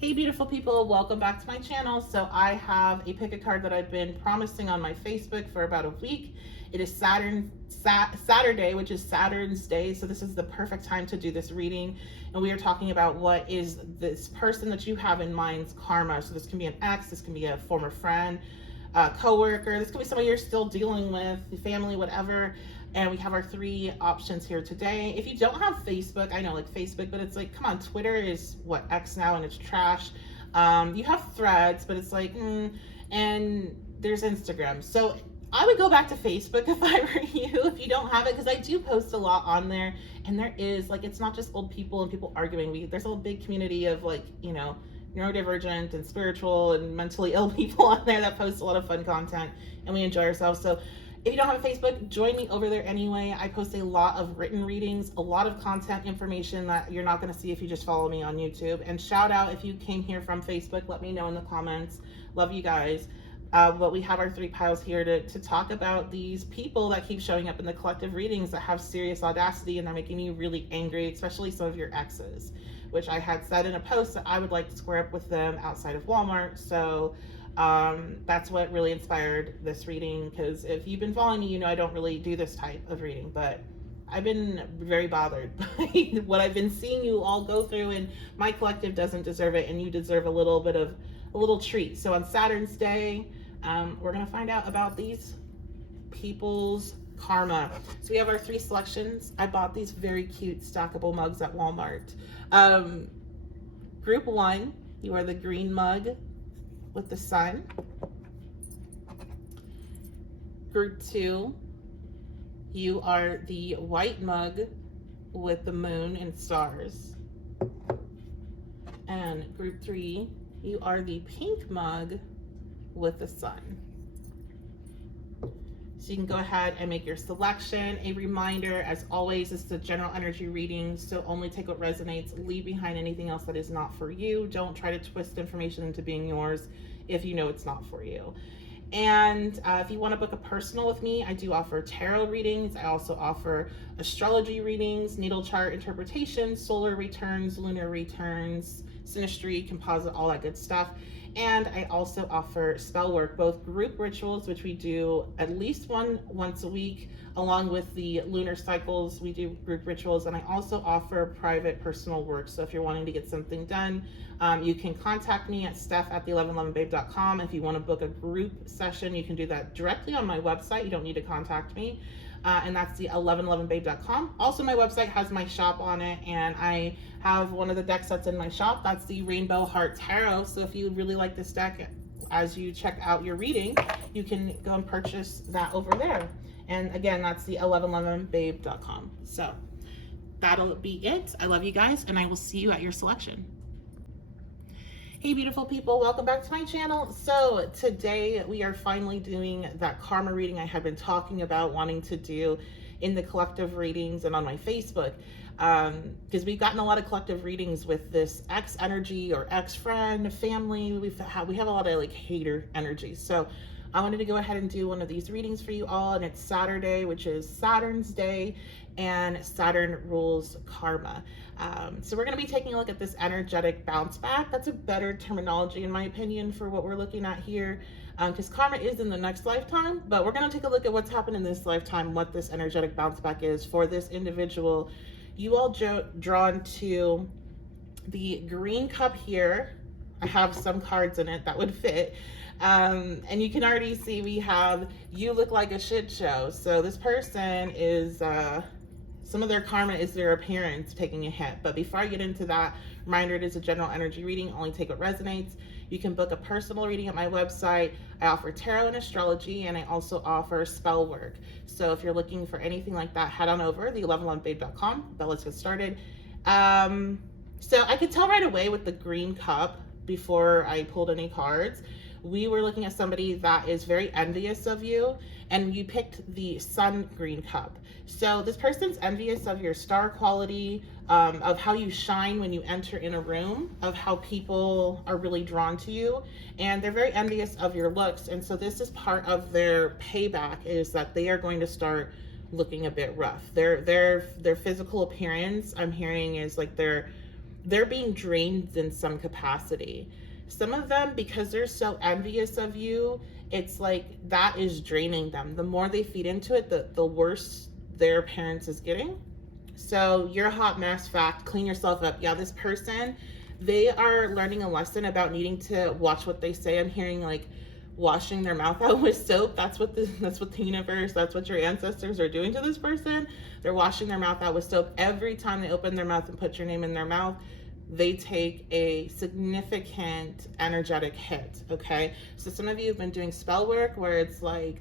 Hey beautiful people, welcome back to my channel. So I have a pick a card that I've been promising on my Facebook for about a week. It is Saturday, which is Saturn's day. So this is the perfect time to do this reading. And we are talking about what is this person that you have in mind's karma. So this can be an ex, this can be a former friend, coworker, this could be somebody you're still dealing with, family, whatever. And we have our three options here today. If you don't have Facebook, I know like Facebook, but it's like, come on, Twitter is what, X now, and it's trash. You have Threads, but it's like, and there's Instagram. So I would go back to Facebook if I were you, if you don't have it, because I do post a lot on there. And there is like, it's not just old people and people arguing. There's a big community of like, you know, neurodivergent and spiritual and mentally ill people on there that post a lot of fun content, and we enjoy ourselves. So if you don't have a Facebook, join me over there anyway. I post a lot of written readings, a lot of content information that you're not going to see if you just follow me on YouTube. And shout out if you came here from Facebook, let me know in the comments. Love you guys. But we have our three piles here to talk about these people that keep showing up in the collective readings that have serious audacity, and they're making me really angry, especially some of your exes, which I had said in a post that I would like to square up with them outside of Walmart. So that's what really inspired this reading, because if you've been following me, you know I don't really do this type of reading, but I've been very bothered by what I've been seeing you all go through, and my collective doesn't deserve it, and you deserve a little treat. So on Saturn's day, we're gonna find out about these people's karma. So we have our three selections. I bought these very cute stackable mugs at Walmart. Group 1, you are the green mug with the sun. Group 2, you are the white mug with the moon and stars. And group 3, you are the pink mug with the sun. So you can go ahead and make your selection. A reminder, as always, this is a general energy reading, so only take what resonates. Leave behind anything else that is not for you. Don't try to twist information into being yours if you know it's not for you. And if you want to book a personal with me, I do offer tarot readings. I also offer astrology readings, natal chart interpretations, solar returns, lunar returns, synastry, composite, all that good stuff. And I also offer spell work, both group rituals, which we do at least once a week, along with the lunar cycles, we do group rituals. And I also offer private personal work. So if you're wanting to get something done, you can contact me at steph@the1111babe.com. If you want to book a group session, you can do that directly on my website. You don't need to contact me. And that's the 1111babe.com. Also, my website has my shop on it, and I have one of the deck sets in my shop. That's the Rainbow Heart Tarot. So if you really like this deck, as you check out your reading, you can go and purchase that over there. And again, that's the 1111babe.com. So that'll be it. I love you guys, and I will see you at your selection. Hey beautiful people, welcome back to my channel. So today we are finally doing that karma reading I have been talking about wanting to do in the collective readings and on my Facebook, because we've gotten a lot of collective readings with this ex energy or ex friend, family. We have a lot of like hater energy. So I wanted to go ahead and do one of these readings for you all, and it's Saturday, which is Saturn's day, and Saturn rules karma. So we're going to be taking a look at this energetic bounce back. That's a better terminology in my opinion for what we're looking at here, because karma is in the next lifetime, but we're going to take a look at what's happened in this lifetime, what this energetic bounce back is for this individual. You all drawn to the green cup here. I have some cards in it that would fit. And you can already see we have, you look like a shit show. So this person is, some of their karma is their appearance taking a hit. But before I get into that, reminder, it is a general energy reading, only take what resonates. You can book a personal reading at my website. I offer tarot and astrology, and I also offer spell work. So if you're looking for anything like that, head on over, the1111babe.com, but let's get started. So I could tell right away with the green cup before I pulled any cards, we were looking at somebody that is very envious of you, and you picked the sun green cup. So this person's envious of your star quality, of how you shine when you enter in a room, of how people are really drawn to you, and they're very envious of your looks. And so this is part of their payback, is that they are going to start looking a bit rough. Their physical appearance, I'm hearing, is like they're they're being drained in some capacity. Some of them, because they're so envious of you, it's like that is draining them. The more they feed into it, the worse their appearance is getting. So you're a hot mess, fact, clean yourself up. Yeah, this person, they are learning a lesson about needing to watch what they say. I'm hearing like washing their mouth out with soap. That's what the universe, that's what your ancestors are doing to this person. They're washing their mouth out with soap. Every time they open their mouth and put your name in their mouth, they take a significant energetic hit. Okay, so some of you have been doing spell work where it's like,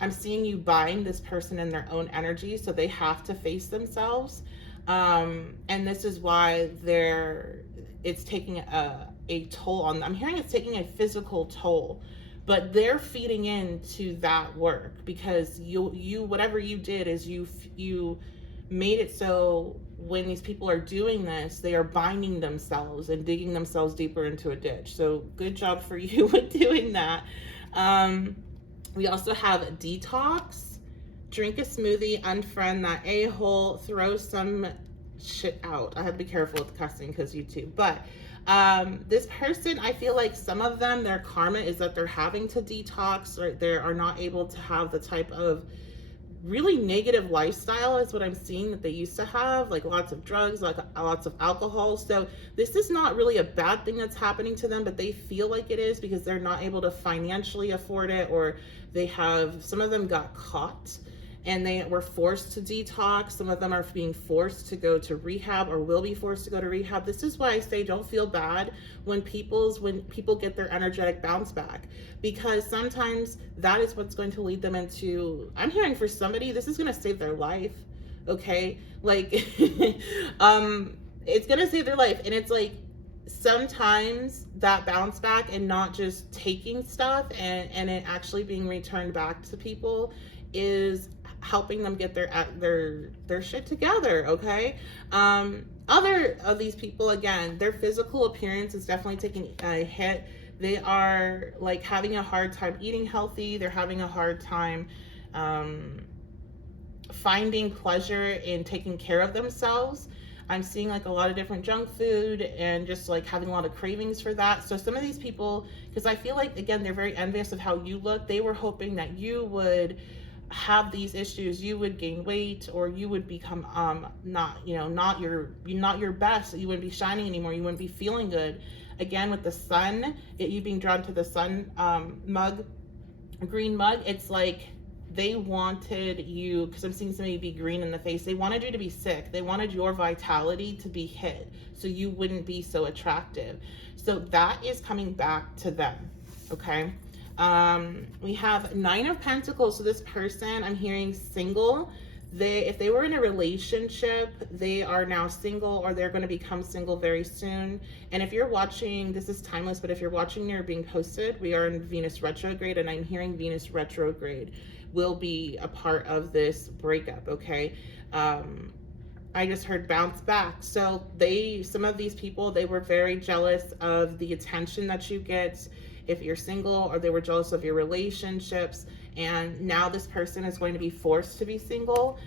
I'm seeing you bind this person in their own energy, so they have to face themselves. And this is why it's taking a toll on them. I'm hearing it's taking a physical toll, but they're feeding into that work because you whatever you did is you made it so when these people are doing this, they are binding themselves and digging themselves deeper into a ditch. So good job for you with doing that. We also have detox, drink a smoothie, unfriend that a-hole, throw some shit out. I have to be careful with cussing because YouTube. But this person, I feel like some of them, their karma is that they're having to detox, or they are not able to have the type of really negative lifestyle is what I'm seeing that they used to have, like lots of drugs, like lots of alcohol. So this is not really a bad thing that's happening to them, but they feel like it is because they're not able to financially afford it, or some of them got caught and they were forced to detox. Some of them are being forced to go to rehab or will be forced to go to rehab. This is why I say don't feel bad when people get their energetic bounce back, because sometimes that is what's going to lead them into, I'm hearing for somebody, this is going to save their life. Okay. Like, it's going to save their life. And it's like, sometimes that bounce back and not just taking stuff and it actually being returned back to people is helping them get their shit together. Okay. Other of these people, again, their physical appearance is definitely taking a hit. They are like having a hard time eating healthy. They're having a hard time finding pleasure in taking care of themselves. I'm seeing like a lot of different junk food and just like having a lot of cravings for that. So some of these people, because I feel like, again, they're very envious of how you look. They were hoping that you would have these issues, you would gain weight, or you would become not your best. You wouldn't be shining anymore. You wouldn't be feeling good. Again, with the sun, you being drawn to the sun green mug, it's like they wanted you, because I'm seeing somebody be green in the face, they wanted you to be sick. They wanted your vitality to be hit so you wouldn't be so attractive. So that is coming back to them. Okay. We have 9 of Pentacles. So this person, I'm hearing single. If they were in a relationship, they are now single, or they're going to become single very soon. And if you're watching, this is timeless, but if you're watching near being posted, we are in Venus retrograde, and I'm hearing Venus retrograde will be a part of this breakup. Okay. I just heard bounce back. So some of these people, they were very jealous of the attention that you get if you're single, or they were jealous of your relationships. And now this person is going to be forced to be single.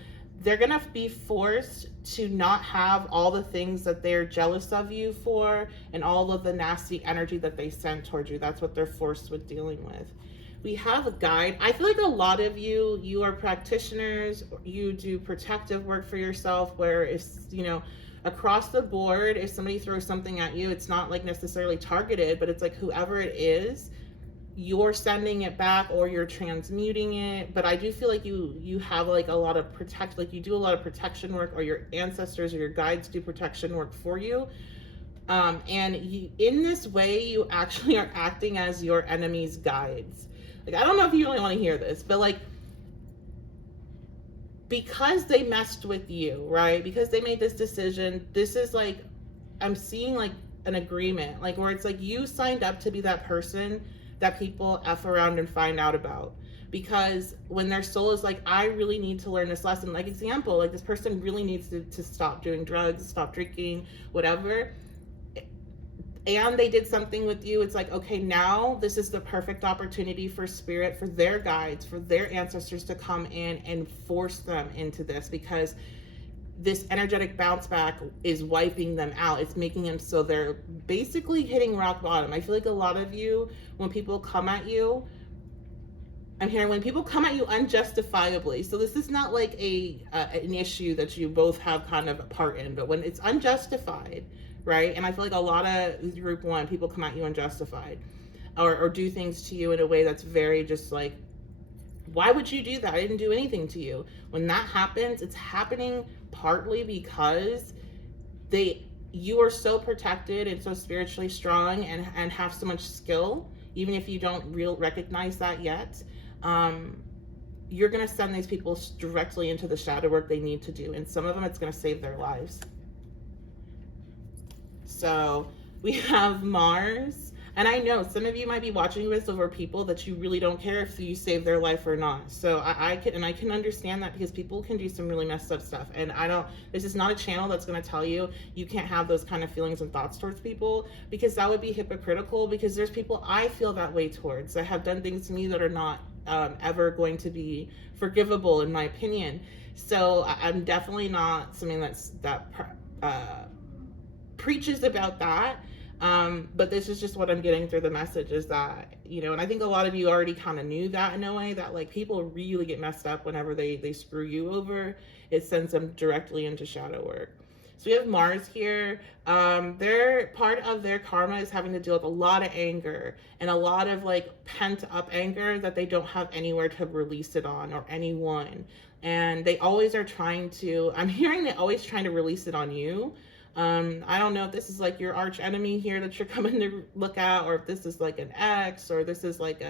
They're going to be forced to not have all the things that they're jealous of you for, and all of the nasty energy that they sent towards you. That's what they're forced with dealing with. We have a guide. I feel like a lot of you are practitioners. You do protective work for yourself, where if, across the board, if somebody throws something at you, it's not like necessarily targeted, but it's like whoever it is, you're sending it back or you're transmuting it. But I do feel like you have like a lot of you do a lot of protection work, or your ancestors or your guides do protection work for you. And in this way, you actually are acting as your enemy's guides. Like, I don't know if you really want to hear this, but like, because they messed with you, right? Because they made this decision, this is like, I'm seeing like an agreement, like where it's like you signed up to be that person that people F around and find out about. Because when their soul is like, I really need to learn this lesson, like example, like this person really needs to stop doing drugs, stop drinking, whatever. And they did something with you, it's like, okay, now this is the perfect opportunity for spirit, for their guides, for their ancestors to come in and force them into this, because this energetic bounce back is wiping them out. It's making them so they're basically hitting rock bottom. I feel like a lot of you, when people come at you, I'm hearing when people come at you unjustifiably. So this is not like an issue that you both have kind of a part in, but when it's unjustified, right? And I feel like a lot of group one, people come at you unjustified, or do things to you in a way that's very just like, why would you do that? I didn't do anything to you. When that happens, it's happening partly because you are so protected and so spiritually strong and have so much skill, even if you don't recognize that yet. You're going to send these people directly into the shadow work they need to do. And some of them, it's going to save their lives. So we have Mars. And I know some of you might be watching this over people that you really don't care if you save their life or not. So I can understand that, because people can do some really messed up stuff. And this is not a channel that's going to tell you you can't have those kind of feelings and thoughts towards people, because that would be hypocritical, because there's people I feel that way towards that have done things to me that are not ever going to be forgivable, in my opinion. So I'm definitely not something that preaches about that. But this is just what I'm getting through the message, is that, and I think a lot of you already kind of knew that in a way, that like people really get messed up whenever they screw you over. It sends them directly into shadow work. So we have Mars here. Their part of their karma is having to deal with a lot of anger and a lot of like pent up anger that they don't have anywhere to release it on, or anyone. And they always are trying to, I'm hearing they're always trying to release it on you. I don't know if this is like your arch enemy here that you're coming to look at, or if this is like an ex, or this is like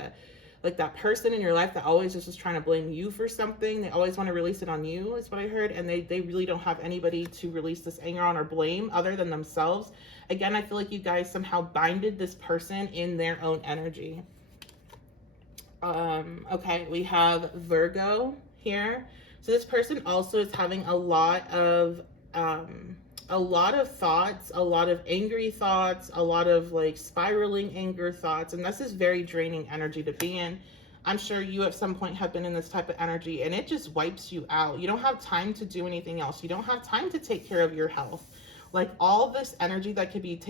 that person in your life that always is just trying to blame you for something. They always want to release it on you, is what I heard. And they really don't have anybody to release this anger on or blame other than themselves. Again, I feel like you guys somehow binded this person in their own energy. Okay, we have Virgo here. So this person also is having a lot of thoughts, a lot of angry thoughts, a lot of like spiraling anger thoughts. And this is very draining energy to be in. I'm sure you at some point have been in this type of energy, and it just wipes you out. You don't have time to do anything else. You don't have time to take care of your health. Like all this energy that could be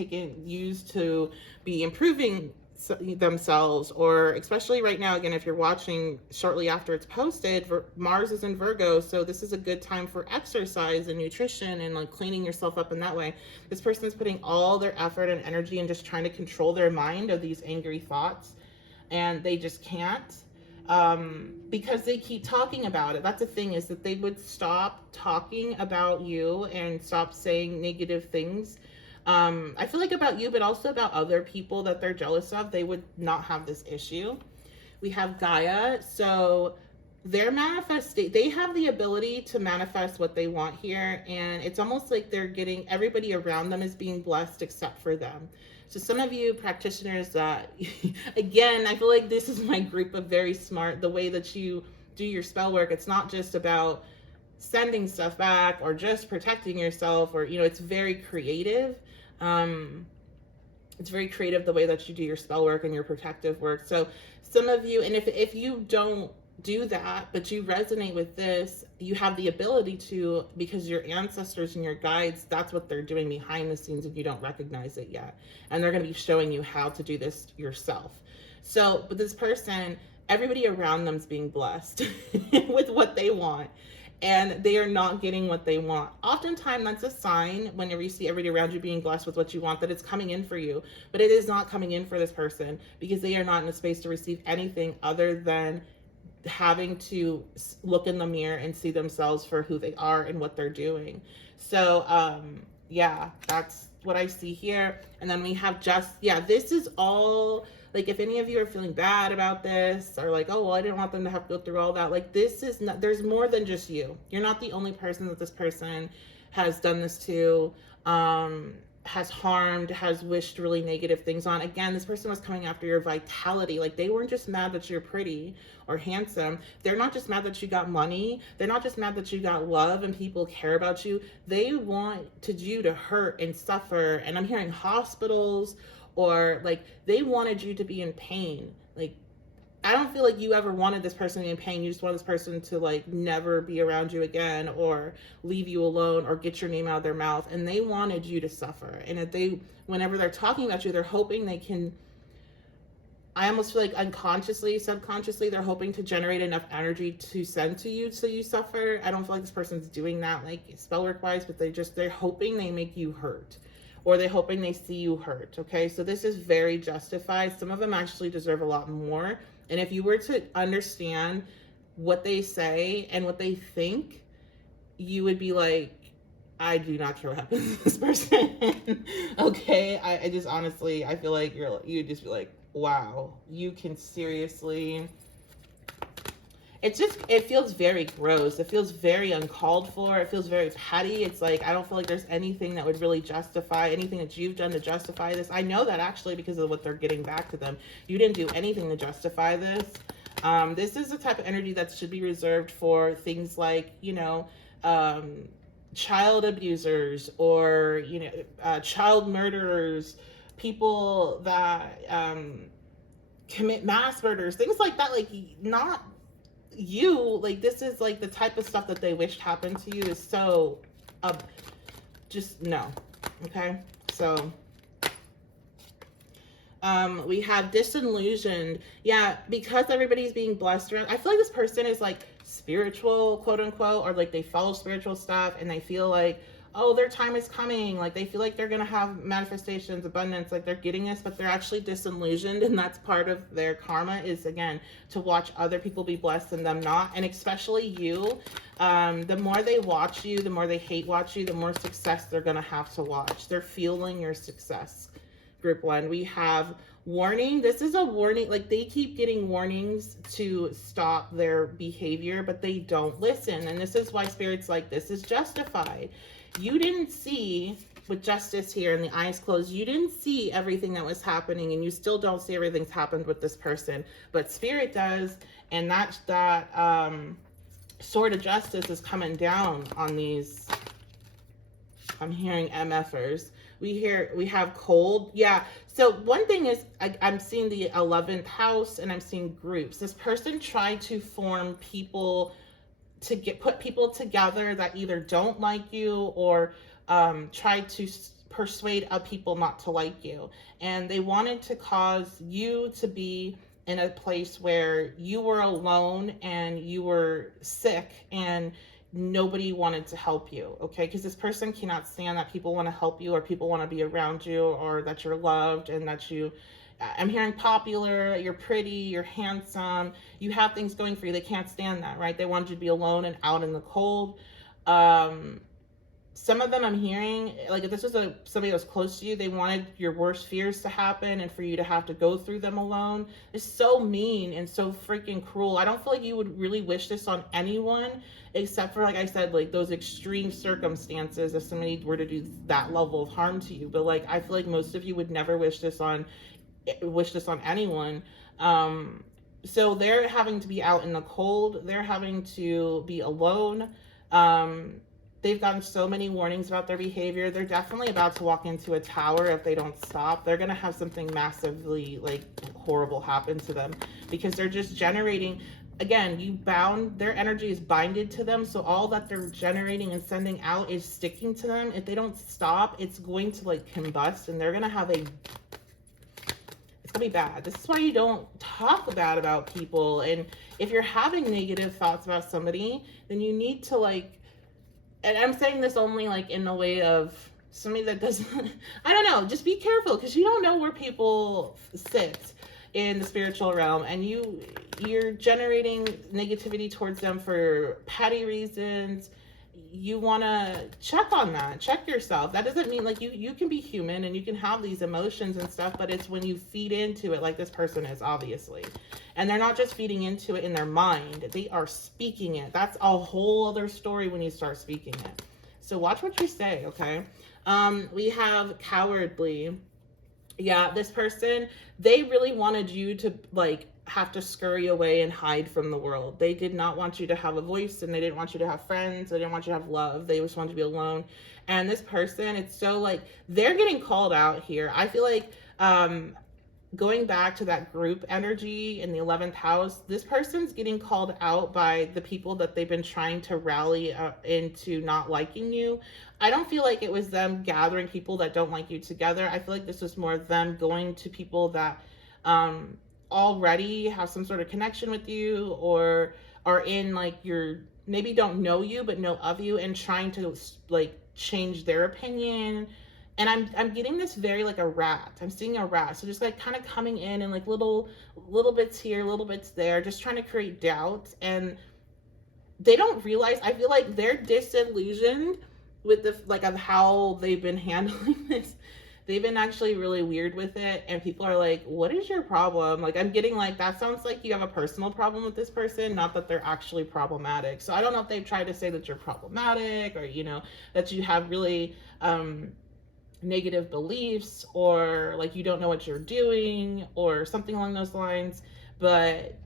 used to be improving themselves, or especially right now, again, if you're watching shortly after it's posted, Mars is in Virgo, so this is a good time for exercise and nutrition and like cleaning yourself up in that way. This person is putting all their effort and energy and just trying to control their mind of these angry thoughts, and they just can't, because they keep talking about it. That's the thing, is that they would stop talking about you and stop saying negative things. I feel like about you, but also about other people that they're jealous of, they would not have this issue. We have Gaia. So their they have the ability to manifest what they want here. And it's almost like they're getting, everybody around them is being blessed except for them. So some of you practitioners that, again, I feel like this is my group of very smart, the way that you do your spell work. It's not just about sending stuff back or just protecting yourself, or, it's very creative. It's very creative the way that you do your spell work and your protective work. So some of you, and if you don't do that, but you resonate with this, you have the ability to, because your ancestors and your guides, that's what they're doing behind the scenes and you don't recognize it yet. And they're going to be showing you how to do this yourself. So, but this person, everybody around them is being blessed with what they want, and they are not getting what they want. Oftentimes, that's a sign whenever you see everybody around you being blessed with what you want, that it's coming in for you. But it is not coming in for this person, because they are not in a space to receive anything other than having to look in the mirror and see themselves for who they are and what they're doing. So, yeah, that's what I see here. And then we have this is all, like, if any of you are feeling bad about this, or like, oh, well, I didn't want them to have to go through all that. Like, this is not, there's more than just you. You're not the only person that this person has done this to, has harmed, has wished really negative things on. Again, this person was coming after your vitality. Like, they weren't just mad that you're pretty or handsome. They're not just mad that you got money. They're not just mad that you got love and people care about you. They wanted you to hurt and suffer. And I'm hearing hospitals, or like they wanted you to be in pain. Like, I don't feel like you ever wanted this person to be in pain. You just want this person to like never be around you again, or leave you alone, or get your name out of their mouth. And they wanted you to suffer. And if they, whenever they're talking about you, they're hoping they can, I almost feel like unconsciously, subconsciously, they're hoping to generate enough energy to send to you so you suffer. I don't feel like this person's doing that like spell work wise, but they're hoping they make you hurt, or they're hoping they see you hurt. Okay, so this is very justified. Some of them actually deserve a lot more. And if you were to understand what they say and what they think, you would be like, I do not care what happens to this person. Okay, I just honestly, I feel like you'd just be like, wow, you can seriously. It feels very gross. It feels very uncalled for. It feels very petty. It's like, I don't feel like there's anything that would really justify anything that you've done to justify this. I know that actually because of what they're getting back to them. You didn't do anything to justify this. This is the type of energy that should be reserved for things like, child abusers, or, child murderers, people that commit mass murders, things like that. Like, not you. Like, this is like the type of stuff that they wished happened to you is so just no. Okay, so we have disillusioned. Yeah, because everybody's being blessed around. I feel like this person is like spiritual, quote unquote, or like they follow spiritual stuff and they feel like, oh, their time is coming. Like they feel like they're going to have manifestations, abundance, like they're getting this, but they're actually disillusioned. And that's part of their karma, is, again, to watch other people be blessed and them not. And especially you, the more they watch you, the more they hate watch you, the more success they're going to have to watch. They're feeling your success. Group 1, we have warning. This is a warning. Like, they keep getting warnings to stop their behavior, but they don't listen. And this is why Spirit's like, this is justified. You didn't see, with justice here and the eyes closed, you didn't see everything that was happening, and you still don't see everything's happened with this person, but Spirit does. And that sword of justice is coming down on these, I'm hearing MFers. We have cold. Yeah. So one thing is, I'm seeing the 11th house, and I'm seeing groups. This person tried to form people to put people together that either don't like you, or try to persuade other people not to like you. And they wanted to cause you to be in a place where you were alone and you were sick and nobody wanted to help you, okay? Because this person cannot stand that people want to help you, or people want to be around you, or that you're loved, and that I'm hearing popular, you're pretty, you're handsome, you have things going for you. They can't stand that, right? They wanted you to be alone and out in the cold. Some of them I'm hearing, like, if this was somebody that was close to you, they wanted your worst fears to happen and for you to have to go through them alone. It's so mean and so freaking cruel. I don't feel like you would really wish this on anyone, except for, like I said, like those extreme circumstances, if somebody were to do that level of harm to you. But like, I feel like most of you would never wish this on anyone. So they're having to be out in the cold. They're having to be alone. They've gotten so many warnings about their behavior. They're definitely about to walk into a tower if they don't stop. They're going to have something massively, like, horrible happen to them, because they're just generating, again, their energy is binded to them. So all that they're generating and sending out is sticking to them. If they don't stop, it's going to, like, combust, and they're going to have it's going to be bad. This is why you don't talk bad about people. And if you're having negative thoughts about somebody, then you need to, like, and I'm saying this only like in the way of somebody that doesn't, I don't know, just be careful, because you don't know where people sit in the spiritual realm, and you're generating negativity towards them for petty reasons. You want to check on that, check yourself. That doesn't mean, like, you can be human and you can have these emotions and stuff, but it's when you feed into it, like this person is, obviously. And they're not just feeding into it in their mind, they are speaking it. That's a whole other story when you start speaking it. So watch what you say, okay? We have cowardly. Yeah, this person, they really wanted you to, like, have to scurry away and hide from the world. They did not want you to have a voice, and they didn't want you to have friends. They didn't want you to have love. They just wanted you to be alone. And this person, it's so, like, they're getting called out here. I feel like going back to that group energy in the 11th house, this person's getting called out by the people that they've been trying to rally into not liking you. I don't feel like it was them gathering people that don't like you together. I feel like this was more them going to people that already have some sort of connection with you, or are in like your, maybe don't know you but know of you, and trying to like change their opinion. And I'm getting this very like a rat. I'm seeing a rat. So just like kind of coming in and like little bits here, little bits there, just trying to create doubt. And they don't realize, I feel like they're disillusioned with the like of how they've been handling this. They've been actually really weird with it, and people are like, what is your problem? Like, I'm getting like, that sounds like you have a personal problem with this person, not that they're actually problematic. So I don't know if they've tried to say that you're problematic, or, you know, that you have really negative beliefs, or like you don't know what you're doing, or something along those lines. But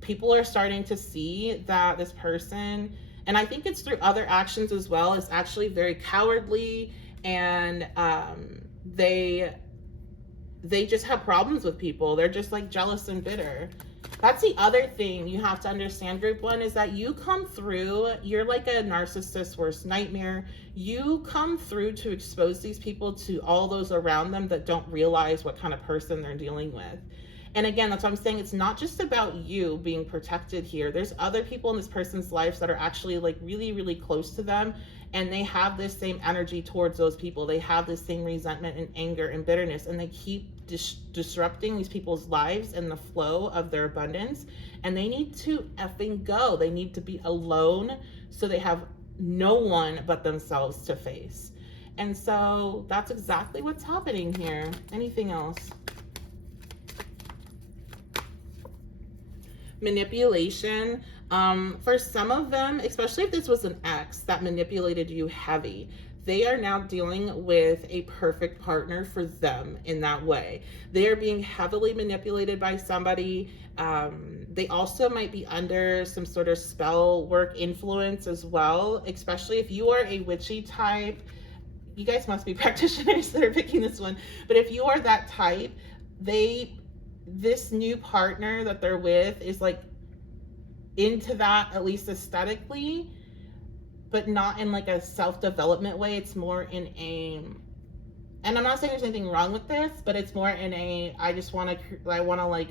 people are starting to see that this person, and I think it's through other actions as well, is actually very cowardly, and they just have problems with people. They're just like jealous and bitter. That's the other thing you have to understand, group one, is that you come through, you're like a narcissist's worst nightmare. You come through to expose these people to all those around them that don't realize what kind of person they're dealing with. And again, that's what I'm saying. It's not just about you being protected here. There's other people in this person's life that are actually like really, really close to them, and they have this same energy towards those people. They have this same resentment and anger and bitterness, and they keep disrupting these people's lives and the flow of their abundance. And they need to effing go. They need to be alone, so they have no one but themselves to face. And so that's exactly what's happening here. Anything else? Manipulation. For some of them, especially if this was an ex that manipulated you heavy, they are now dealing with a perfect partner for them in that way. They are being heavily manipulated by somebody. They also might be under some sort of spell work influence as well, especially if you are a witchy type. You guys must be practitioners that are picking this one. But if you are that type, this new partner that they're with is like into that, at least aesthetically, but not in like a self-development way. It's more in a, and I'm not saying there's anything wrong with this, but it's more in a, I want to like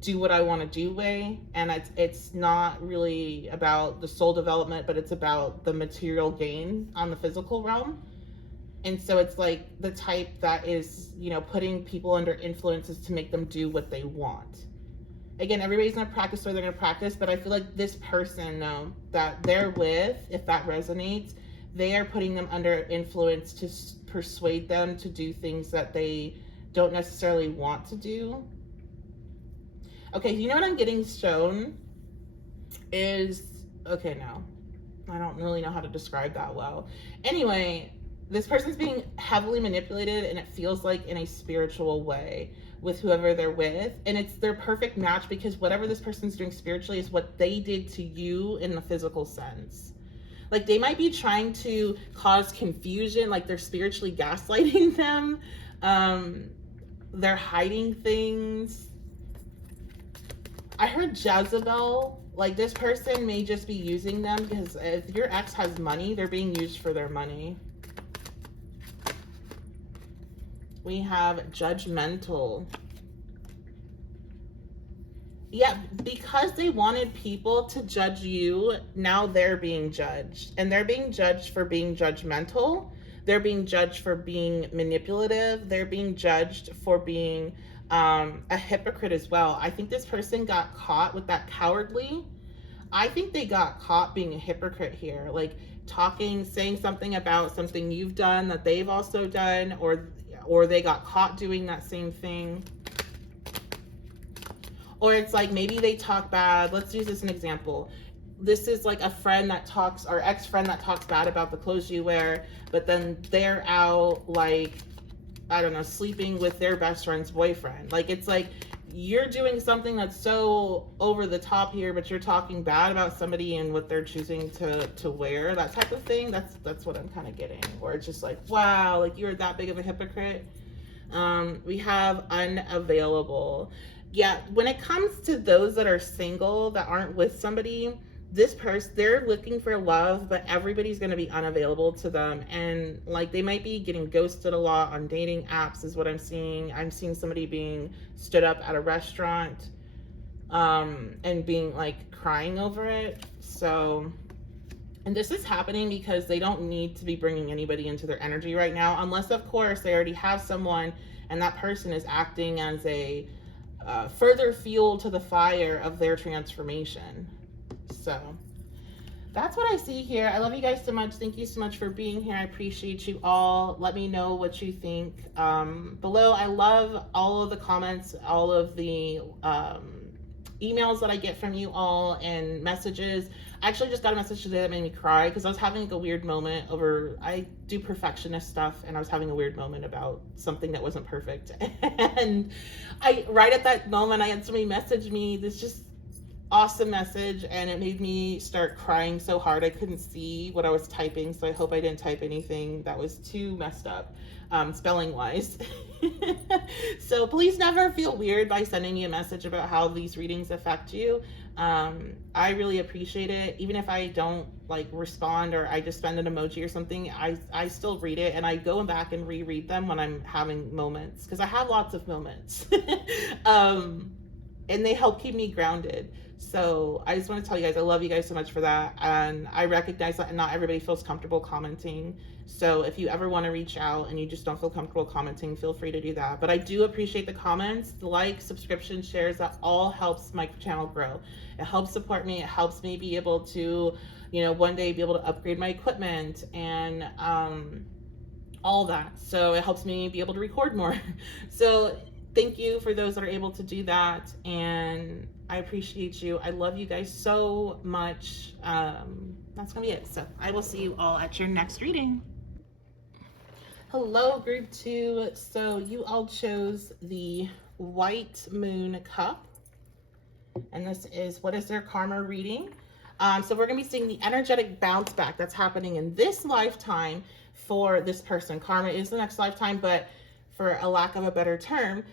do what I want to do way. And it's not really about the soul development, but it's about the material gain on the physical realm. And so it's like the type that is, you know, putting people under influences to make them do what they want. Again, everybody's going to practice where they're going to practice, but I feel like this person, though, that they're with, if that resonates, they are putting them under influence to persuade them to do things that they don't necessarily want to do. Okay, you know what I'm getting shown is, okay, no, I don't really know how to describe that well. Anyway, this person's being heavily manipulated, and it feels like in a spiritual way with whoever they're with. And it's their perfect match, because whatever this person's doing spiritually is what they did to you in the physical sense. Like they might be trying to cause confusion, like they're spiritually gaslighting them. They're hiding things. I heard Jezebel, like this person may just be using them, because if your ex has money, they're being used for their money. We have judgmental. Yeah, because they wanted people to judge you, now they're being judged. And they're being judged for being judgmental. They're being judged for being manipulative. They're being judged for being a hypocrite as well. I think this person got caught with that cowardly. I think they got caught being a hypocrite here. Like saying something about something you've done that they've also done, or they got caught doing that same thing. Or it's like maybe they talk bad. Let's use this as an example. This is like a friend that talks, or ex-friend that talks bad about the clothes you wear, but then they're out like, I don't know, sleeping with their best friend's boyfriend. Like it's like you're doing something that's so over the top here, but you're talking bad about somebody and what they're choosing to wear, that type of thing. That's what I'm kind of getting. Or it's just like, wow, like you're that big of a hypocrite. We have unavailable. Yeah, when it comes to those that are single, that aren't with somebody, this person, they're looking for love, but everybody's going to be unavailable to them. And like they might be getting ghosted a lot on dating apps, is what I'm seeing. I'm seeing somebody being stood up at a restaurant and being like crying over it. So, and this is happening because they don't need to be bringing anybody into their energy right now, unless of course they already have someone and that person is acting as a further fuel to the fire of their transformation. So that's what I see here. I love you guys so much. Thank you so much for being here. I appreciate you all. Let me know what you think below. I love all of the comments, all of the emails that I get from you all and messages. I actually just got a message today that made me cry because I was having a weird moment over, I do perfectionist stuff, and I was having a weird moment about something that wasn't perfect. And right at that moment, I had somebody message me this just awesome message, and it made me start crying so hard I couldn't see what I was typing. So I hope I didn't type anything that was too messed up, spelling wise. So please never feel weird by sending me a message about how these readings affect you. I really appreciate it. Even if I don't like respond or I just send an emoji or something, I still read it, and I go back and reread them when I'm having moments, because I have lots of moments. And they help keep me grounded. So I just want to tell you guys, I love you guys so much for that. And I recognize that not everybody feels comfortable commenting. So if you ever want to reach out and you just don't feel comfortable commenting, feel free to do that. But I do appreciate the comments, the likes, subscriptions, shares. That all helps my channel grow. It helps support me. It helps me be able to, you know, one day be able to upgrade my equipment and all that. So it helps me be able to record more. So thank you for those that are able to do that. And I appreciate you. I love you guys so much. That's gonna be it. So I will see you all at your next reading. Hello, group 2. So you all chose the White Moon Cup. And this is, what is their karma reading? So we're gonna be seeing the energetic bounce back that's happening in this lifetime for this person. Karma is the next lifetime, but for a lack of a better term,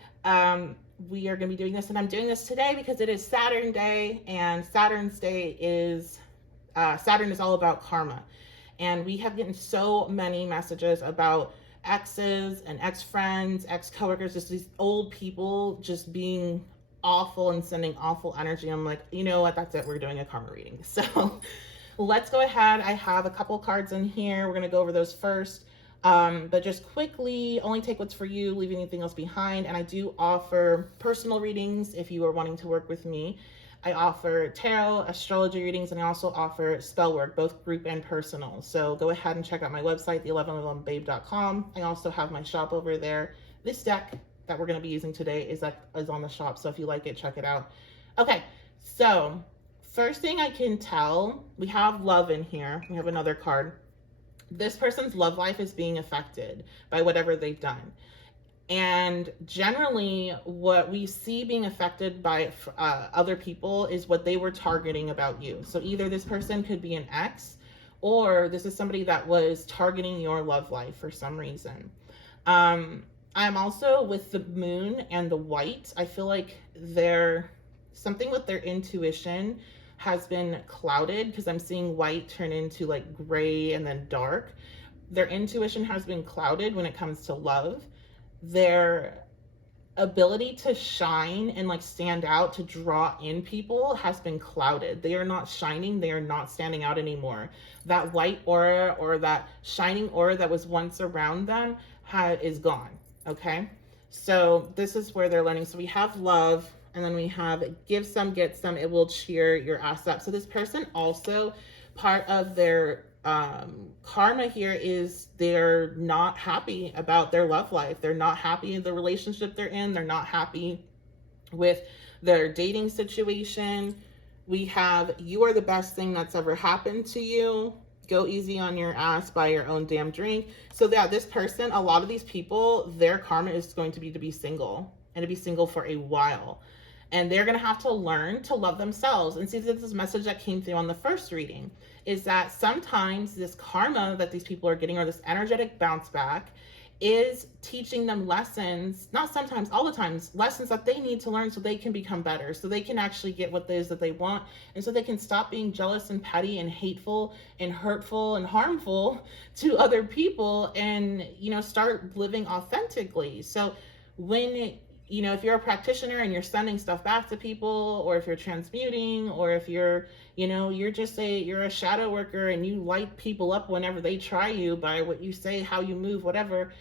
we are going to be doing this, and I'm doing this today because it is Saturn Day, and Saturn's Day is, Saturn is all about karma. And we have gotten so many messages about exes and ex-friends, ex-coworkers, just these old people just being awful and sending awful energy. I'm like, you know what, that's it, we're doing a karma reading. So let's go ahead. I have a couple cards in here. We're going to go over those first. But just quickly, only take what's for you, leave anything else behind. And I do offer personal readings if you are wanting to work with me. I offer tarot, astrology readings, and I also offer spell work, both group and personal. So go ahead and check out my website, the1111babe.com. I also have my shop over there. This deck that we're going to be using today is on the shop. So if you like it, check it out. Okay, so first thing I can tell, we have love in here. We have another card. This person's love life is being affected by whatever they've done. And generally what we see being affected by other people is what they were targeting about you. So either this person could be an ex, or this is somebody that was targeting your love life for some reason. I'm also with the moon and the white. I feel like something with their intuition has been clouded, because I'm seeing white turn into like gray and then dark. Their intuition has been clouded when it comes to love. Their ability to shine and like stand out, to draw in people, has been clouded. They are not shining. They are not standing out anymore. That white aura, or that shining aura that was once around them, is gone. Okay. So this is where they're learning. So we have love, and then we have give some, get some, it will cheer your ass up. So this person also, part of their karma here is they're not happy about their love life. They're not happy in the relationship they're in. They're not happy with their dating situation. We have, you are the best thing that's ever happened to you. Go easy on your ass, buy your own damn drink. So yeah, this person, a lot of these people, their karma is going to be single, and to be single for a while. And they're going to have to learn to love themselves. And see, this is a message that came through on the first reading, is that sometimes this karma that these people are getting, or this energetic bounce back, is teaching them lessons, not sometimes, all the times, lessons that they need to learn so they can become better, so they can actually get what it is that they want, and so they can stop being jealous and petty and hateful and hurtful and harmful to other people, and, you know, start living authentically. So when, you know, if you're a practitioner and you're sending stuff back to people, or if you're transmuting, or if you're, you know, you're a shadow worker and you light people up whenever they try you by what you say, how you move, whatever,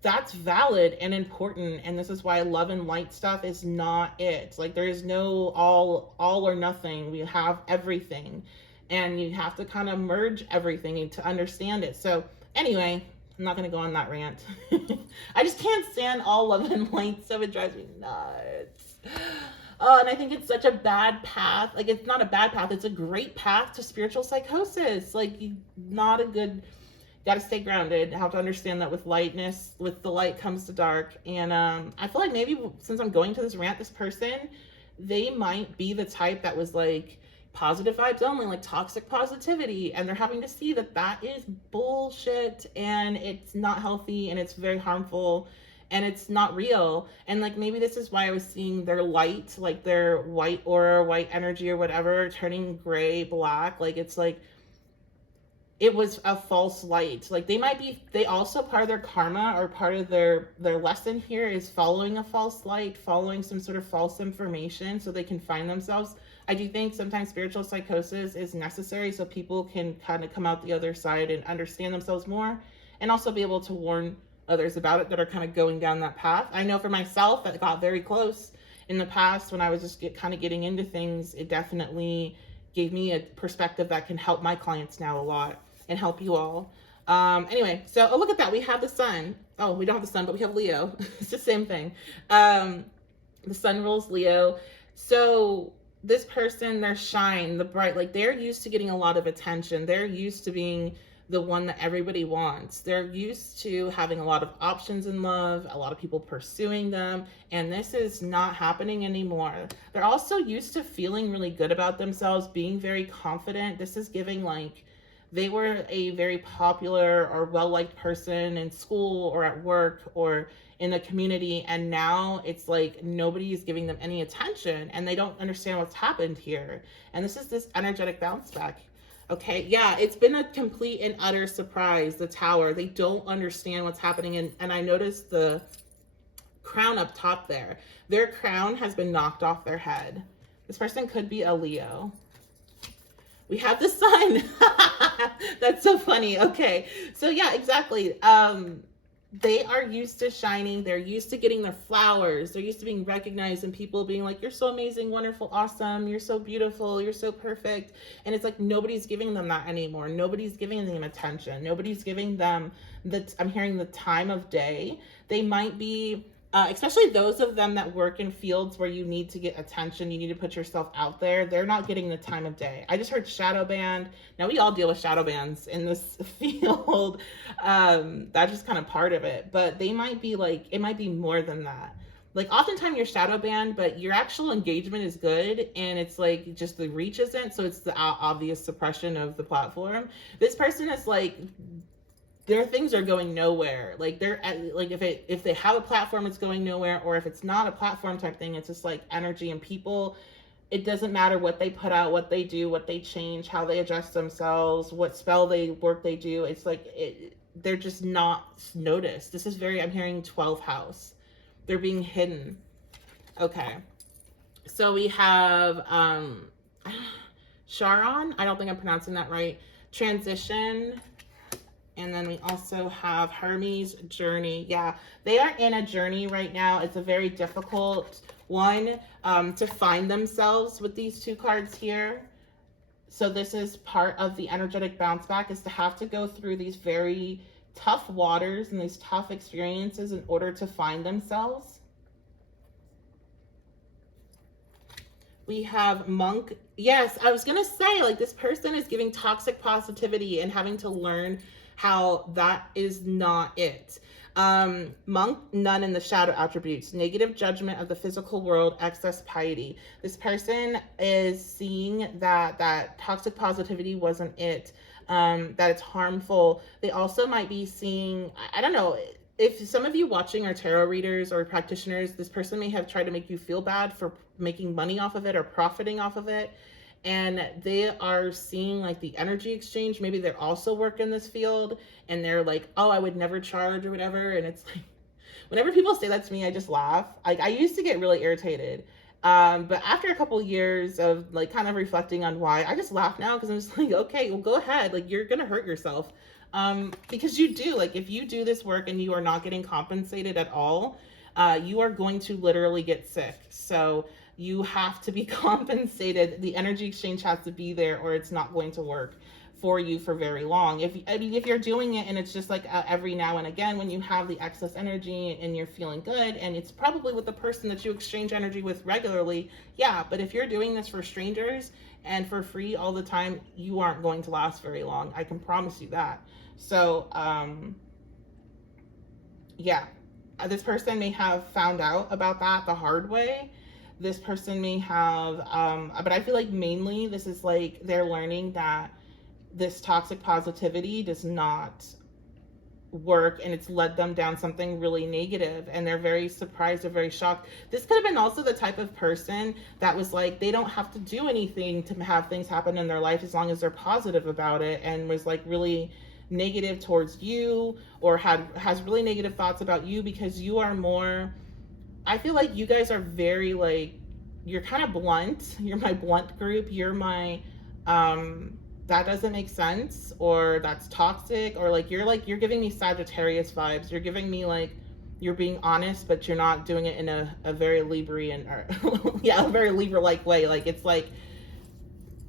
that's valid and important. And this is why love and light stuff is not it. Like, there is no all or nothing. We have everything, and you have to kind of merge everything to understand it. So anyway, I'm not going to go on that rant. I just can't stand all love and light, so it drives me nuts. Oh, and I think it's such a bad path. Like, it's not a bad path. It's a great path to spiritual psychosis. Like, not a good, got to stay grounded. Have to understand that with lightness, with the light comes the dark. And I feel like maybe since I'm going to this rant, this person, they might be the type that was like, positive vibes only, like toxic positivity, and they're having to see that that is bullshit, and it's not healthy, and it's very harmful, and it's not real. And like, maybe this is why I was seeing their light, like their white aura, white energy or whatever, turning gray, black. Like, it's like, it was a false light. Like, they also, part of their karma or part of their lesson here is following a false light, following some sort of false information so they can find themselves. I do think sometimes spiritual psychosis is necessary so people can kind of come out the other side and understand themselves more, and also be able to warn others about it that are kind of going down that path. I know for myself, that got very close in the past when I was just getting into things. It definitely gave me a perspective that can help my clients now a lot and help you all. Anyway, so, oh, look at that. We have the sun. Oh, we don't have the sun, but we have Leo. It's the same thing. The sun rules Leo. So this person, their shine, the bright, like, they're used to getting a lot of attention. They're used to being the one that everybody wants. They're used to having a lot of options in love, a lot of people pursuing them, and this is not happening anymore. They're also used to feeling really good about themselves, being very confident. This is giving like they were a very popular or well-liked person in school or at work or in the community, and now it's like nobody is giving them any attention, and they don't understand what's happened here. And this is this energetic bounce back. Okay, yeah, it's been a complete and utter surprise, the Tower. They don't understand what's happening, and I noticed the crown up top there. Their crown has been knocked off their head. This person could be a Leo. We have the sun. That's so funny. Okay, so yeah, exactly. They are used to shining. They're used to getting their flowers. They're used to being recognized and people being like, you're so amazing, wonderful, awesome. You're so beautiful. You're so perfect. And it's like, nobody's giving them that anymore. Nobody's giving them attention. Nobody's giving them I'm hearing the time of day. They might be, especially those of them that work in fields where you need to get attention, you need to put yourself out there. They're not getting the time of day. I just heard shadow band. Now, we all deal with shadow bands in this field. That's just kind of part of it. But they might be like, it might be more than that. Like, oftentimes you're shadow banned, but your actual engagement is good, and it's like just the reach isn't, so it's the obvious suppression of the platform. This person is like, their things are going nowhere. Like, they're like, if they have a platform, it's going nowhere, or if it's not a platform type thing, it's just like energy and people. It doesn't matter what they put out, what they do, what they change, how they adjust themselves, what spell work they do. It's like they're just not noticed. This is very, I'm hearing 12th house. They're being hidden. Okay, so we have Charon. I don't think I'm pronouncing that right. Transition. And then we also have Hermes journey. Yeah, they are in a journey right now. It's a very difficult one to find themselves with these two cards here. So this is part of the energetic bounce back, is to have to go through these very tough waters and these tough experiences in order to find themselves. We have Monk. Yes, I was going to say, like, this person is giving toxic positivity and having to learn how that is not it. Monk, none in the shadow attributes, negative judgment of the physical world, excess piety. This person is seeing that toxic positivity wasn't it. that it's harmful. They also might be seeing, I don't know, if some of you watching are tarot readers or practitioners, this person may have tried to make you feel bad for making money off of it or profiting off of it. And they are seeing like the energy exchange. Maybe they're also work in this field and they're like, oh, I would never charge or whatever. And it's like, whenever people say that to me, I just laugh. Like, I used to get really irritated. But after a couple years of like kind of reflecting on why, I just laugh now because I'm just like, okay, well, go ahead. Like, you're going to hurt yourself. Because you do, like, if you do this work and you are not getting compensated at all, you are going to literally get sick. So you have to be compensated. The energy exchange has to be there or it's not going to work for you for very long. If you're doing it and it's just like every now and again when you have the excess energy and you're feeling good, and it's probably with the person that you exchange energy with regularly, yeah. But if you're doing this for strangers and for free all the time, you aren't going to last very long. I can promise you that. So, yeah, this person may have found out about that the hard way. This person may have, but I feel like mainly this is like they're learning that this toxic positivity does not work and it's led them down something really negative, and they're very surprised or very shocked. This could have been also the type of person that was like, they don't have to do anything to have things happen in their life as long as they're positive about it, and was like really negative towards you, or has really negative thoughts about you because you are more, I feel like you guys are very like, you're kind of blunt. You're my blunt group. You're my that doesn't make sense, or that's toxic, or like you're giving me Sagittarius vibes. You're giving me like you're being honest, but you're not doing it in a very Librian or yeah, a very Libra-like way. Like it's like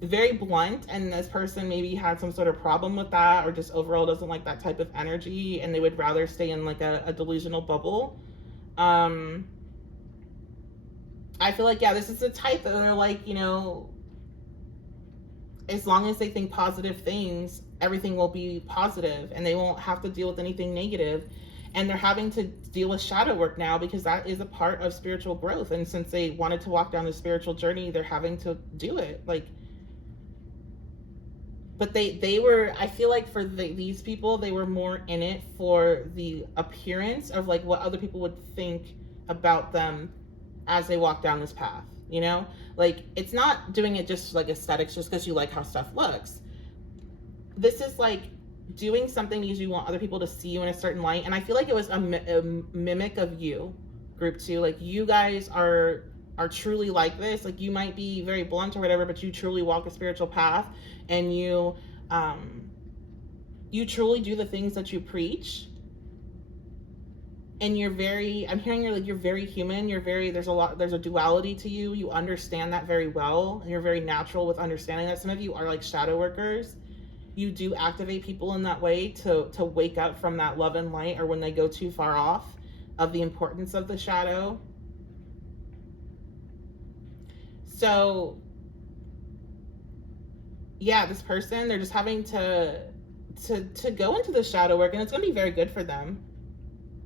very blunt, and this person maybe had some sort of problem with that, or just overall doesn't like that type of energy, and they would rather stay in like a delusional bubble. I feel like, yeah, this is the type that are like, you know, as long as they think positive things, everything will be positive and they won't have to deal with anything negative. And they're having to deal with shadow work now because that is a part of spiritual growth. And since they wanted to walk down the spiritual journey, they're having to do it. Like, but they were, I feel like for these people, they were more in it for the appearance of like what other people would think about them as they walk down this path. You know, like it's not doing it just like aesthetics, just because you like how stuff looks. This is like doing something because you want other people to see you in a certain light. And I feel like it was a mimic of you, group 2. Like you guys are truly like this. Like you might be very blunt or whatever, but you truly walk a spiritual path, and you truly do the things that you preach. And you're very, I'm hearing you're very human. You're very, there's a duality to you. You understand that very well. And you're very natural with understanding that. Some of you are like shadow workers. You do activate people in that way to wake up from that love and light, or when they go too far off of the importance of the shadow. So yeah, this person, they're just having to go into the shadow work, and it's going to be very good for them.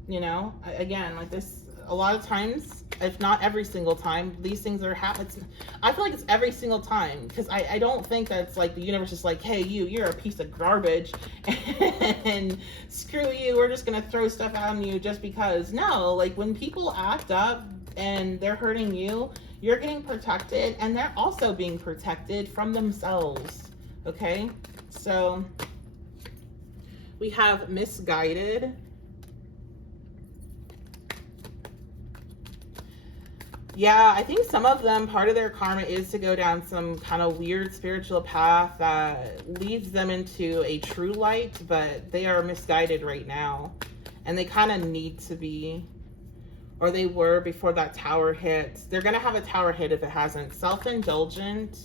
You know, again, like this, a lot of times, if not every single time, these things are happening. I feel like it's every single time, because I don't think that's like the universe is like, hey, you're a piece of garbage and screw you, we're just going to throw stuff on you just because. No, like when people act up and they're hurting you, you're getting protected, and they're also being protected from themselves. Okay, so we have misguided. Yeah, I think some of them, part of their karma is to go down some kind of weird spiritual path that leads them into a true light, but they are misguided right now. And they kind of need to be, or they were before that tower hit. They're going to have a tower hit if it hasn't. Self-indulgent.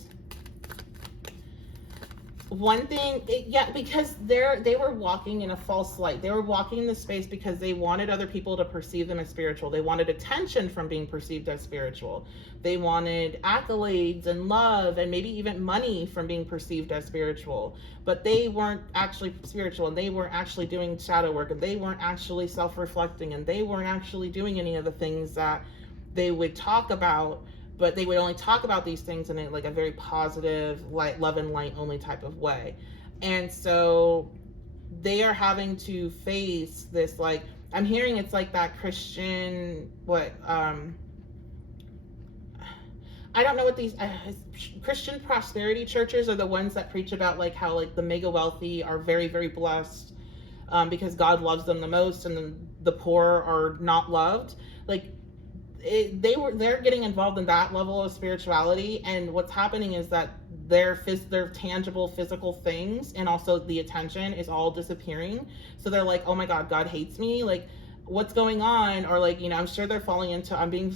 One thing, yeah, because they were walking in a false light. They were walking in the space because they wanted other people to perceive them as spiritual. They wanted attention from being perceived as spiritual. They wanted accolades and love and maybe even money from being perceived as spiritual. But they weren't actually spiritual, and they weren't actually doing shadow work, and they weren't actually self-reflecting, and they weren't actually doing any of the things that they would talk about. But they would only talk about these things in like a very positive, light, love and light only type of way. And so they are having to face this, like, I'm hearing it's like that Christian, I don't know what these Christian prosperity churches are, the ones that preach about like how like the mega wealthy are very, very blessed because God loves them the most, and then the poor are not loved. Like they're getting involved in that level of spirituality, and what's happening is that their tangible physical things and also the attention is all disappearing. So they're like, oh my God, God hates me. Like, what's going on? Or like, I'm sure they're falling into, I'm being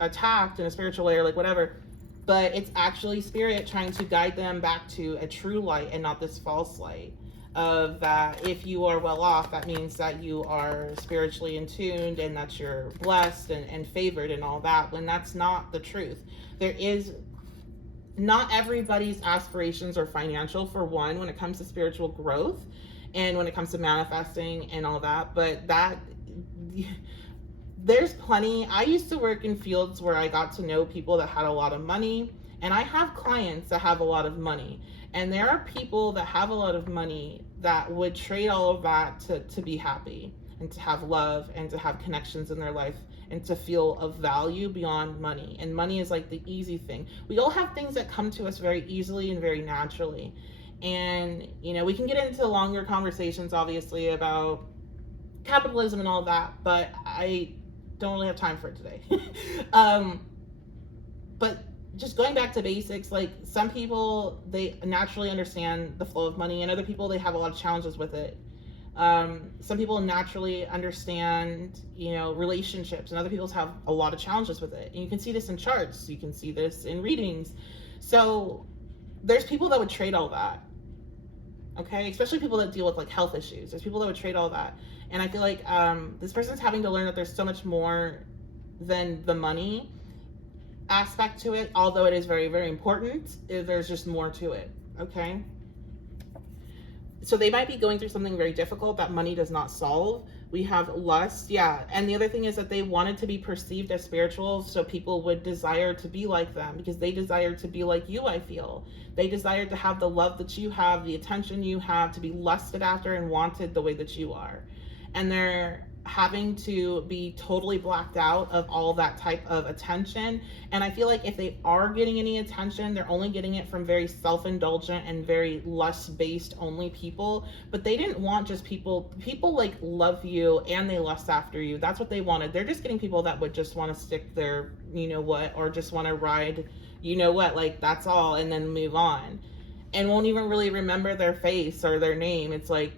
attacked in a spiritual way or like whatever, but it's actually spirit trying to guide them back to a true light and not this false light of that if you are well off, that means that you are spiritually in tuned and that you're blessed and favored and all that, when that's not the truth. Not everybody's aspirations are financial, for one, when it comes to spiritual growth and when it comes to manifesting and all that, but there's plenty. I used to work in fields where I got to know people that had a lot of money, and I have clients that have a lot of money, and there are people that have a lot of money that would trade all of that to be happy and to have love and to have connections in their life and to feel of value beyond money. And money is like the easy thing. We all have things that come to us very easily and very naturally. And, we can get into longer conversations, obviously, about capitalism and all that, but I don't really have time for it today. But just going back to basics, like some people, they naturally understand the flow of money, and other people, they have a lot of challenges with it. Some people naturally understand, relationships, and other people have a lot of challenges with it. And you can see this in charts, you can see this in readings. So there's people that would trade all that. Okay, especially people that deal with like health issues. There's people that would trade all that. And I feel like this person's having to learn that there's so much more than the money aspect to it, although it is very, very important. There's just more to it. Okay, so they might be going through something very difficult that money does not solve. We have lust, yeah. And the other thing is that they wanted to be perceived as spiritual, so people would desire to be like them because they desire to be like you, I feel. They desire to have the love that you have, the attention you have, to be lusted after and wanted the way that you are. And they're having to be totally blacked out of all that type of attention. And I feel like if they are getting any attention, they're only getting it from very self-indulgent and very lust-based only people. But they didn't want just people like love you and they lust after you. That's what they wanted. They're just getting people that would just want to stick their or just want to ride like that's all, and then move on, and won't even really remember their face or their name. It's like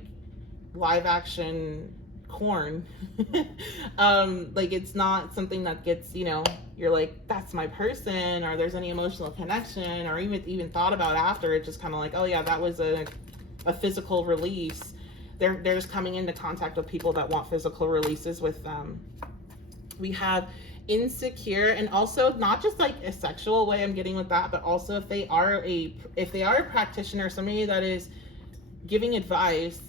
live action corn. Like it's not something that gets, you're like, that's my person, or there's any emotional connection, or even thought about after. It's just kind of like, oh yeah, that was a physical release. They're just coming into contact with people that want physical releases with them. We have insecure, and also not just like a sexual way I'm getting with that, but also if they are a practitioner, somebody that is giving advice,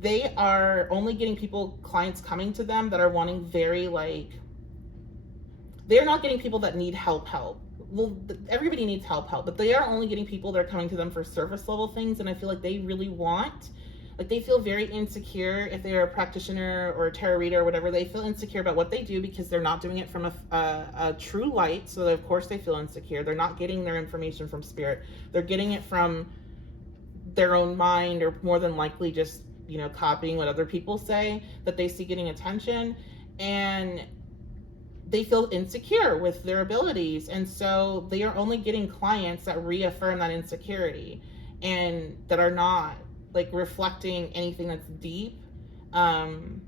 they are only getting clients coming to them that are wanting very like, they're not getting people that need help. Well, everybody needs help, but they are only getting people that are coming to them for surface level things. And I feel like they really want, like they feel very insecure if they are a practitioner or a tarot reader or whatever. They feel insecure about what they do because they're not doing it from a true light. So of course they feel insecure. They're not getting their information from spirit. They're getting it from their own mind, or more than likely just copying what other people say that they see getting attention, and they feel insecure with their abilities. And so they are only getting clients that reaffirm that insecurity and that are not like reflecting anything that's deep. And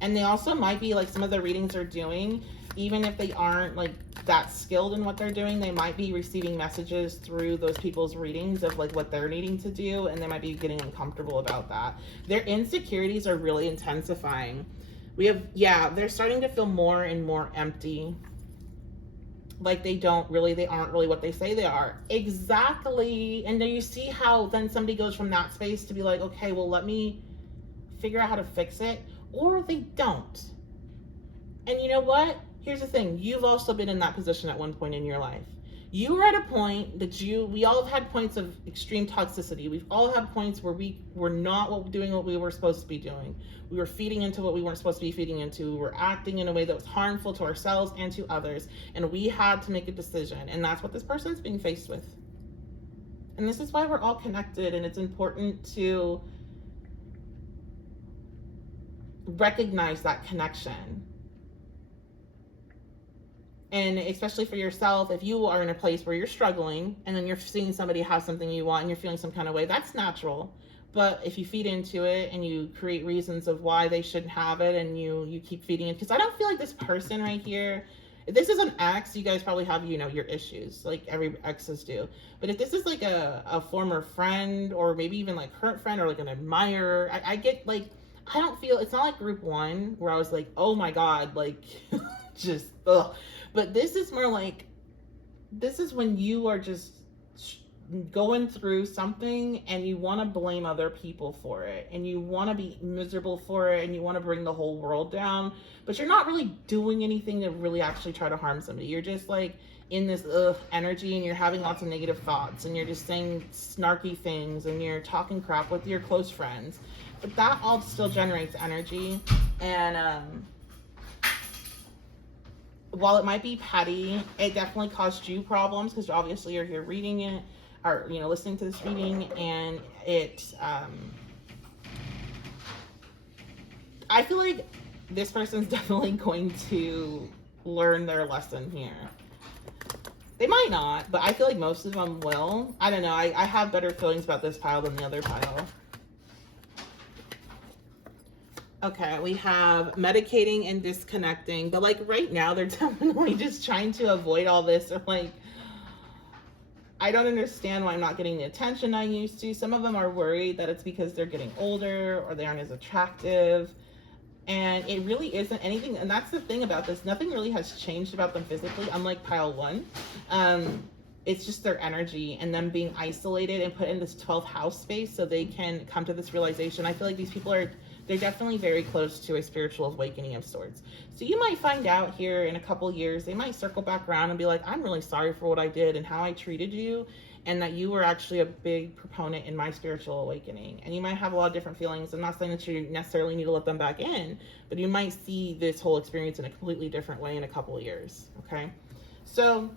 they also might be like, some of the readings they're doing, even if they aren't like that skilled in what they're doing, they might be receiving messages through those people's readings of like what they're needing to do, and they might be getting uncomfortable about that. Their insecurities are really intensifying. They're starting to feel more and more empty. Like they aren't really what they say they are. Exactly. And then you see how then somebody goes from that space to be like, okay, well, let me figure out how to fix it, or they don't. And you know what? Here's the thing. You've also been in that position at one point in your life. You are at a point that we all have had points of extreme toxicity. We've all had points where we were not doing what we were supposed to be doing. We were feeding into what we weren't supposed to be feeding into. We were acting in a way that was harmful to ourselves and to others. And we had to make a decision. And that's what this person is being faced with. And this is why we're all connected. And it's important to recognize that connection. And especially for yourself, if you are in a place where you're struggling and then you're seeing somebody have something you want and you're feeling some kind of way, that's natural. But if you feed into it and you create reasons of why they shouldn't have it, and you keep feeding it, because I don't feel like this person right here, if this is an ex, you guys probably have, you know, your issues, like every exes do. But if this is like a former friend, or maybe even like current friend, or like an admirer, I get like, I don't feel, it's not like group one where I was like, oh my God, like just, ugh. But this is more like, this is when you are just going through something and you want to blame other people for it, and you want to be miserable for it, and you want to bring the whole world down, but you're not really doing anything to really actually try to harm somebody. You're just like in this energy, and you're having lots of negative thoughts, and you're just saying snarky things, and you're talking crap with your close friends. But that all still generates energy. And while it might be petty, it definitely caused you problems, because obviously you're here reading it, or, you know, listening to this reading, and it, I feel like this person's definitely going to learn their lesson here. They might not, but I feel like most of them will. I don't know. I have better feelings about this pile than the other pile. Okay, we have medicating and disconnecting, but like right now they're definitely just trying to avoid all this, or like, I don't understand why I'm not getting the attention I used to. Some of them are worried that it's because they're getting older or they aren't as attractive. And it really isn't anything. And that's the thing about this. Nothing really has changed about them physically, unlike pile one. It's just their energy and them being isolated and put in this 12th house space so they can come to this realization. I feel like these people they're definitely very close to a spiritual awakening of sorts. So you might find out here in a couple years, they might circle back around and be like, I'm really sorry for what I did and how I treated you, and that you were actually a big proponent in my spiritual awakening. And you might have a lot of different feelings. I'm not saying that you necessarily need to let them back in, but you might see this whole experience in a completely different way in a couple of years, okay? So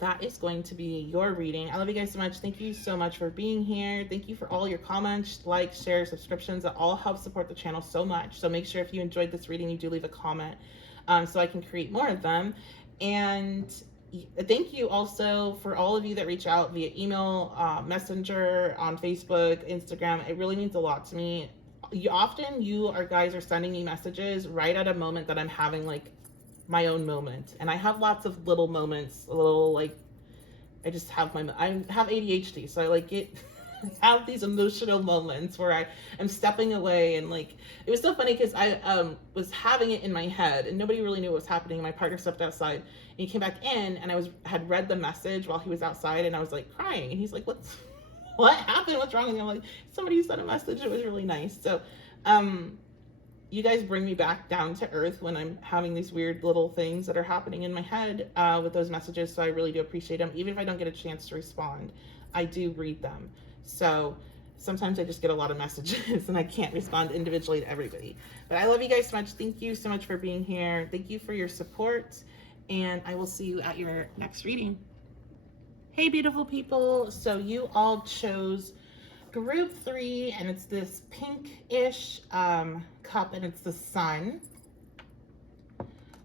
that is going to be your reading. I love you guys so much. Thank you so much for being here. Thank you for all your comments, likes, shares, subscriptions. That all help support the channel so much. So make sure if you enjoyed this reading, you do leave a comment so I can create more of them. And thank you also for all of you that reach out via email, messenger, on Facebook, Instagram. It really means a lot to me. You guys are sending me messages right at a moment that I'm having like my own moment, and I have lots of little moments, I just have I have ADHD, so I like it. Have these emotional moments where I am stepping away, and like, it was so funny because I was having it in my head and nobody really knew what was happening. My partner stepped outside and he came back in, and I had read the message while he was outside, and I was like crying, and he's like, what happened? What's wrong? And I'm like, somebody sent a message. It was really nice. So you guys bring me back down to earth when I'm having these weird little things that are happening in my head with those messages. So I really do appreciate them. Even if I don't get a chance to respond, I do read them. So sometimes I just get a lot of messages and I can't respond individually to everybody. But I love you guys so much. Thank you so much for being here. Thank you for your support. And I will see you at your next reading. Hey, beautiful people. So you all chose group 3, and it's this pink-ish cup, and it's the sun.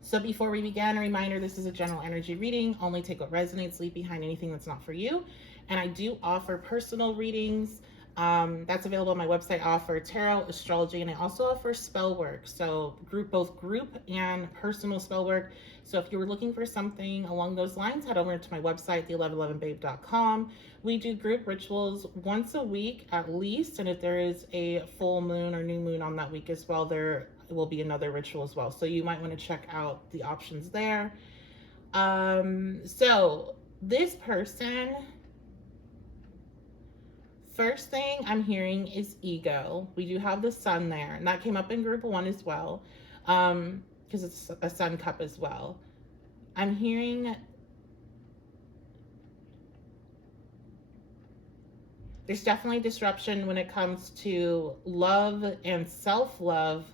So before we begin, a reminder, this is a general energy reading. Only take what resonates, leave behind anything that's not for you. And I do offer personal readings. That's available on my website. I offer tarot, astrology, and I also offer spell work. So both group and personal spell work. So if you were looking for something along those lines, head over to my website, the1111babe.com. We do group rituals once a week at least, and if there is a full moon or new moon on that week as well, there will be another ritual as well. So you might want to check out the options there. So this person, first thing I'm hearing is ego. We do have the sun there, and that came up in group 1 as well, because it's a sun cup as well. I'm hearing There's definitely disruption when it comes to love and self-love.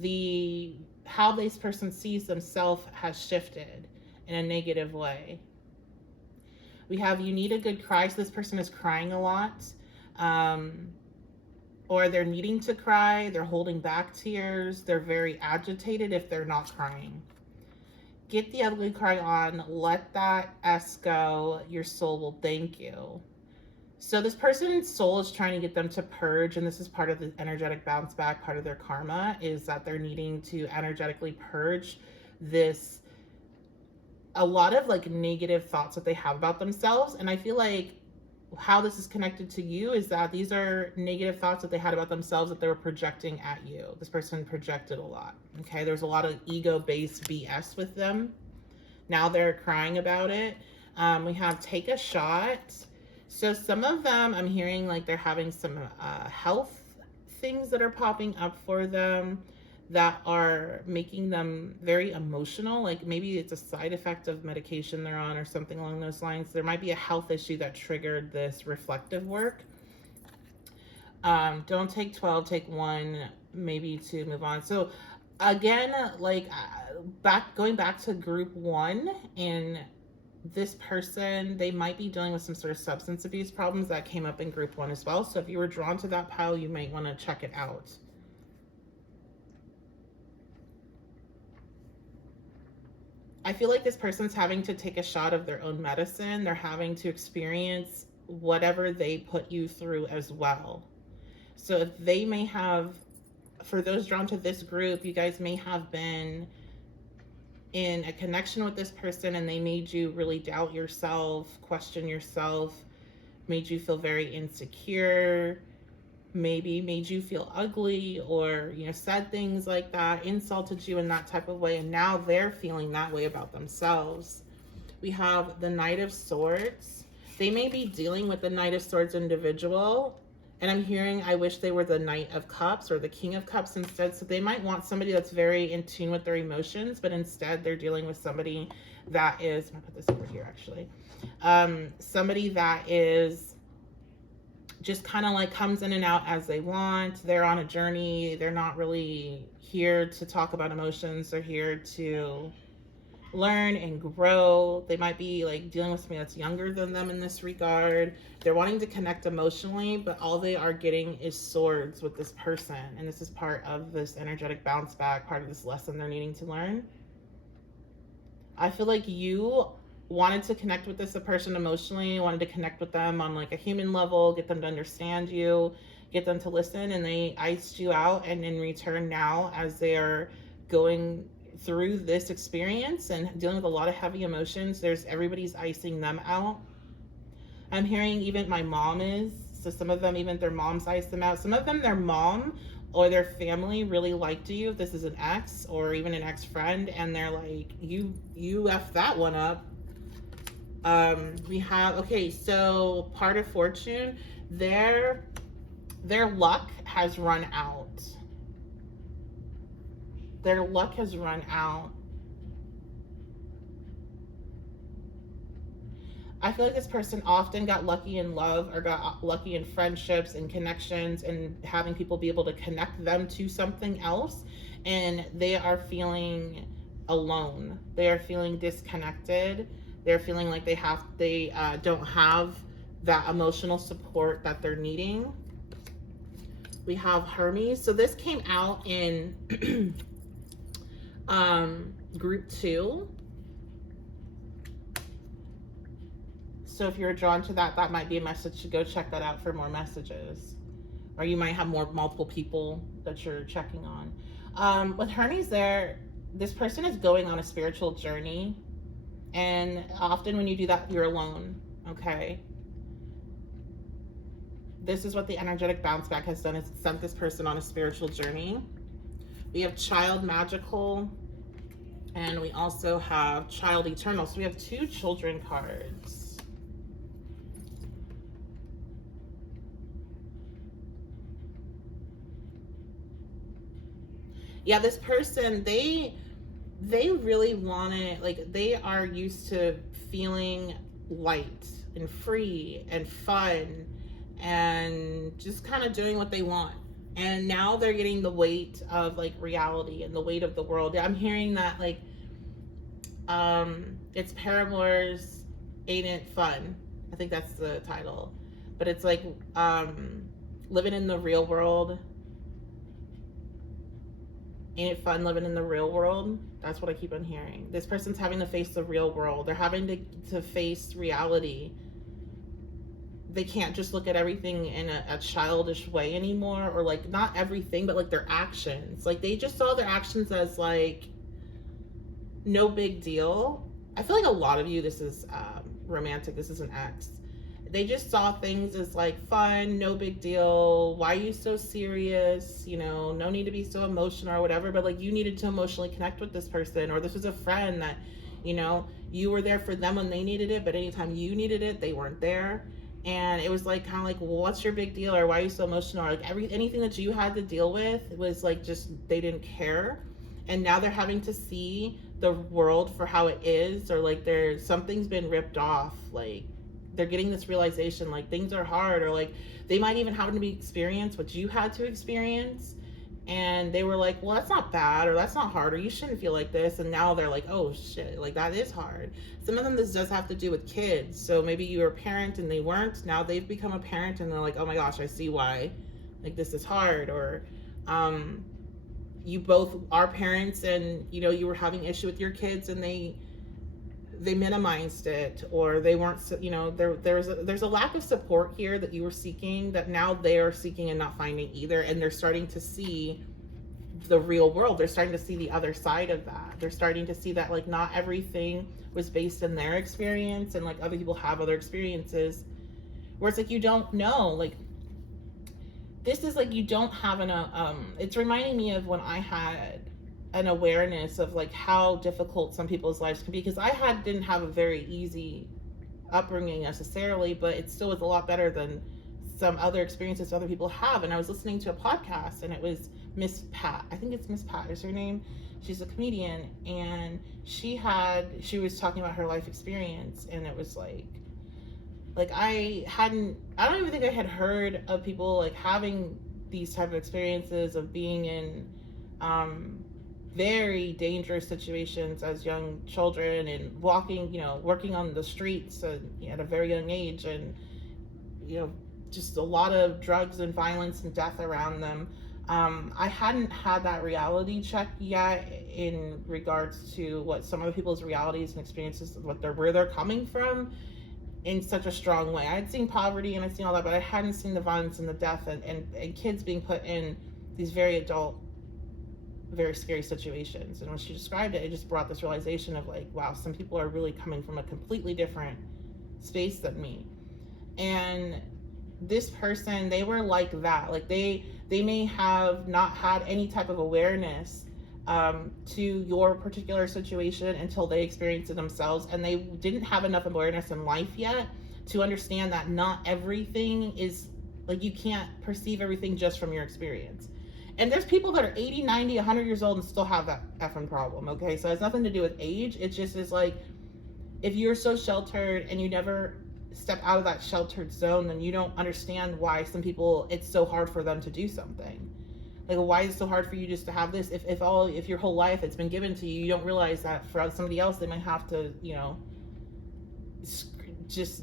The how this person sees themselves has shifted in a negative way. We have you need a good cry. So this person is crying a lot. Or they're needing to cry. They're holding back tears. They're very agitated if they're not crying. Get the ugly cry on. Let that S go. Your soul will thank you. So this person's soul is trying to get them to purge, and this is part of the energetic bounce back, part of their karma, is that they're needing to energetically purge this, a lot of like negative thoughts that they have about themselves. And I feel like how this is connected to you is that these are negative thoughts that they had about themselves that they were projecting at you. This person projected a lot. Okay, there's a lot of ego-based BS with them. Now they're crying about it. We have take a shot. So some of them, I'm hearing like they're having some health things that are popping up for them that are making them very emotional. Like maybe it's a side effect of medication they're on or something along those lines. There might be a health issue that triggered this reflective work. Don't take 12, take 1, maybe to move on. So again, like going back to group 1, and this person, they might be dealing with some sort of substance abuse problems that came up in group 1 as well. So if you were drawn to that pile, you might want to check it out. I feel like this person's having to take a shot of their own medicine. They're having to experience whatever they put you through as well. So if they may have, for those drawn to this group, you guys may have been in a connection with this person and they made you really doubt yourself, question yourself, made you feel very insecure, maybe made you feel ugly, or said things like that, insulted you in that type of way, and now they're feeling that way about themselves. We have the Knight of Swords. They may be dealing with the Knight of Swords individual, and I'm hearing I wish they were the Knight of Cups or the King of Cups instead. So they might want somebody that's very in tune with their emotions, but instead they're dealing with somebody that is, I'm gonna put this over here actually, somebody that is just kind of like comes in and out as they want. They're on a journey. They're not really here to talk about emotions. They're here to learn and grow. They might be like dealing with somebody that's younger than them in this regard. They're wanting to connect emotionally, but all they are getting is swords with this person. And this is part of this energetic bounce back, part of this lesson they're needing to learn. I feel like you wanted to connect with this person emotionally, wanted to connect with them on like a human level, get them to understand you, get them to listen, and they iced you out. And in return now, as they are going through this experience and dealing with a lot of heavy emotions, everybody's icing them out. I'm hearing even my mom is, so some of them, even their moms iced them out. Some of them, their mom or their family really liked you, if this is an ex or even an ex-friend, and they're like, you effed that one up. We have, okay, so part of fortune, their luck has run out. Their luck has run out. I feel like this person often got lucky in love or got lucky in friendships and connections and having people be able to connect them to something else, and they are feeling alone. They are feeling disconnected. They're feeling like they don't have that emotional support that they're needing. We have Hermes. So this came out in group 2. So if you're drawn to that, that might be a message to go check that out for more messages. Or you might have multiple people that you're checking on. With Hermes there, this person is going on a spiritual journey. And often when you do that, you're alone, okay? This is what the energetic bounce back has done, is sent this person on a spiritual journey. We have Child Magical, and we also have Child Eternal. So we have 2 children cards. Yeah, this person, they really want it, like they are used to feeling light and free and fun and just kind of doing what they want. And now they're getting the weight of like reality and the weight of the world. I'm hearing that like it's Paramours Ain't It Fun. I think that's the title. But it's like living in the real world. Ain't it fun living in the real world? That's what I keep on hearing. This person's having to face the real world. They're having to face reality. They can't just look at everything in a childish way anymore, or like not everything, but like their actions. Like they just saw their actions as like no big deal. I feel like a lot of you, this is romantic, this is an ex. They just saw things as like fun, no big deal. Why are you so serious? You know, no need to be so emotional or whatever. But like you needed to emotionally connect with this person, or this was a friend that, you know, you were there for them when they needed it, but anytime you needed it, they weren't there. And it was like kind of like, well, what's your big deal, or why are you so emotional? Or like anything that you had to deal with was like just they didn't care. And now they're having to see the world for how it is, or like something's been ripped off. Like they're getting this realization like things are hard, or like they might even happen to be experience what you had to experience, and they were like, well, that's not bad, or that's not hard, or you shouldn't feel like this. And now they're like, oh shit, like that is hard. Some of them, this does have to do with kids. So maybe you were a parent and they weren't. Now they've become a parent and they're like, oh my gosh, I see why like this is hard. Or you both are parents, and you know you were having issue with your kids, and they minimized it, or they weren't, you know, there's a lack of support here that you were seeking, that now they're seeking and not finding either. And they're starting to see the real world. They're starting to see the other side of that. They're starting to see that like not everything was based in their experience, and like other people have other experiences where it's like you don't know, like this is like you don't have it's reminding me of when I had an awareness of like how difficult some people's lives can be, because I didn't have a very easy upbringing necessarily, but it still was a lot better than some other experiences other people have. And I was listening to a podcast, and it was Miss Pat, I think it's Miss Pat is her name. She's a comedian, and she was talking about her life experience, and it was like I don't even think I had heard of people like having these type of experiences of being in very dangerous situations as young children, and working on the streets at a very young age, and you know, just a lot of drugs and violence and death around them. I hadn't had that reality check yet in regards to what some other people's realities and experiences, where they're coming from, in such a strong way. I had seen poverty and I'd seen all that, but I hadn't seen the violence and the death and kids being put in these very adult, very scary situations. And when she described it, it just brought this realization of like, wow, some people are really coming from a completely different space than me. And this person, they were like that. Like they may have not had any type of awareness to your particular situation until they experienced it themselves, and they didn't have enough awareness in life yet to understand that not everything is like, you can't perceive everything just from your experience. And there's people that are 80, 90, 100 years old and still have that effing problem, okay? So it has nothing to do with age. It just is like, if you're so sheltered and you never step out of that sheltered zone, then you don't understand why some people, it's so hard for them to do something. Like, why is it so hard for you just to have this? If your whole life it's been given to you, you don't realize that for somebody else, they might have to, you know, just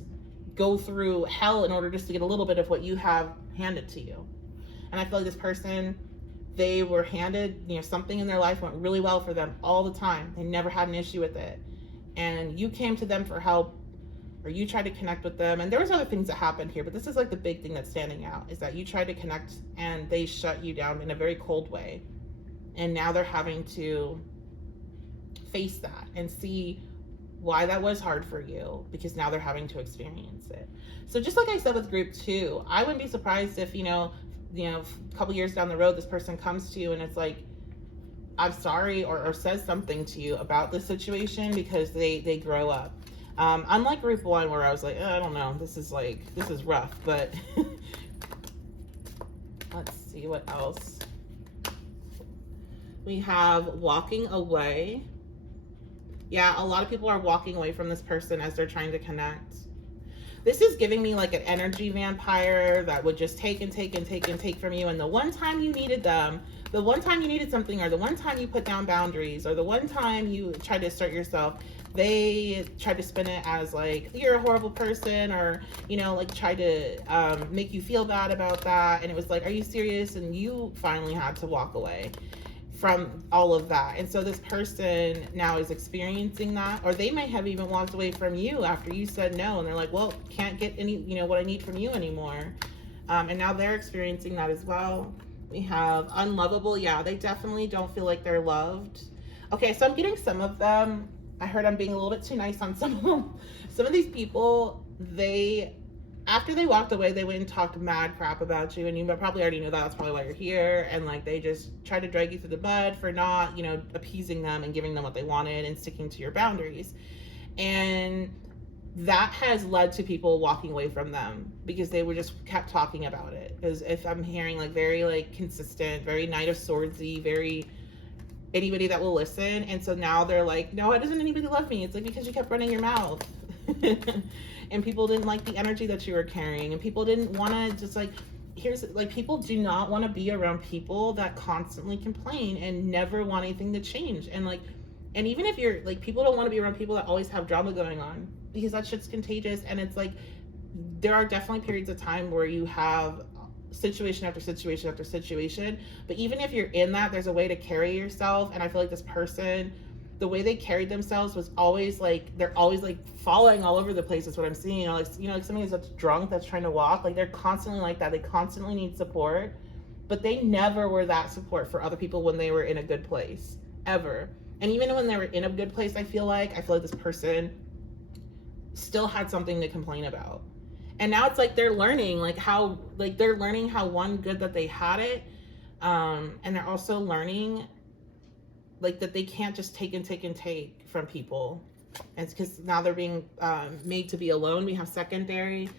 go through hell in order just to get a little bit of what you have handed to you. And I feel like this person, they were handed, you know, something in their life went really well for them all the time. They never had an issue with it. And you came to them for help, or you tried to connect with them. And there was other things that happened here, but this is like the big thing that's standing out, is that you tried to connect and they shut you down in a very cold way. And now they're having to face that and see why that was hard for you, because now they're having to experience it. So just like I said with group 2, I wouldn't be surprised if, you know, a couple years down the road, this person comes to you and it's like, I'm sorry, or says something to you about this situation, because they grow up. Unlike group 1, where I was like, I don't know, this is rough, but let's see what else. We have walking away. Yeah, a lot of people are walking away from this person as they're trying to connect. This is giving me like an energy vampire that would just take and take and take and take from you. And the one time you needed them, the one time you needed something, or the one time you put down boundaries, or the one time you tried to assert yourself, they tried to spin it as like you're a horrible person, or like try to make you feel bad about that. And it was like, are you serious? And you finally had to walk away from all of that. And so this person now is experiencing that, or they may have even walked away from you after you said no, and they're like, well, can't get any what I need from you anymore. And now they're experiencing that as well. We have unlovable. Yeah, they definitely don't feel like they're loved. Okay, so I'm getting some of them. I heard I'm being a little bit too nice on some of them. Some of these people, after they walked away, they went and talked mad crap about you, and you probably already know that. That's probably why you're here. And like, they just tried to drag you through the mud for not appeasing them and giving them what they wanted and sticking to your boundaries. And that has led to people walking away from them because they were just kept talking about it. Because if I'm hearing like very like consistent, very Knight of Swordsy, very anybody that will listen. And so now they're like, no, why doesn't anybody love me? It's like, because you kept running your mouth. And people didn't like the energy that you were carrying, and people didn't want to just like, people do not want to be around people that constantly complain and never want anything to change. And even if you're like, people don't want to be around people that always have drama going on, because that shit's contagious. And it's like, there are definitely periods of time where you have situation after situation after situation, but even if you're in that, there's a way to carry yourself. And I feel like this person, the way they carried themselves was always like, they're always like falling all over the place is what I'm seeing. Like somebody that's drunk that's trying to walk, like they're constantly like that. They constantly need support, but they never were that support for other people when they were in a good place, ever. And even when they were in a good place, I feel like this person still had something to complain about. And now it's like they're learning how one good that they had it, and they're also learning like that they can't just take and take and take from people. And it's because now they're being made to be alone. We have secondary.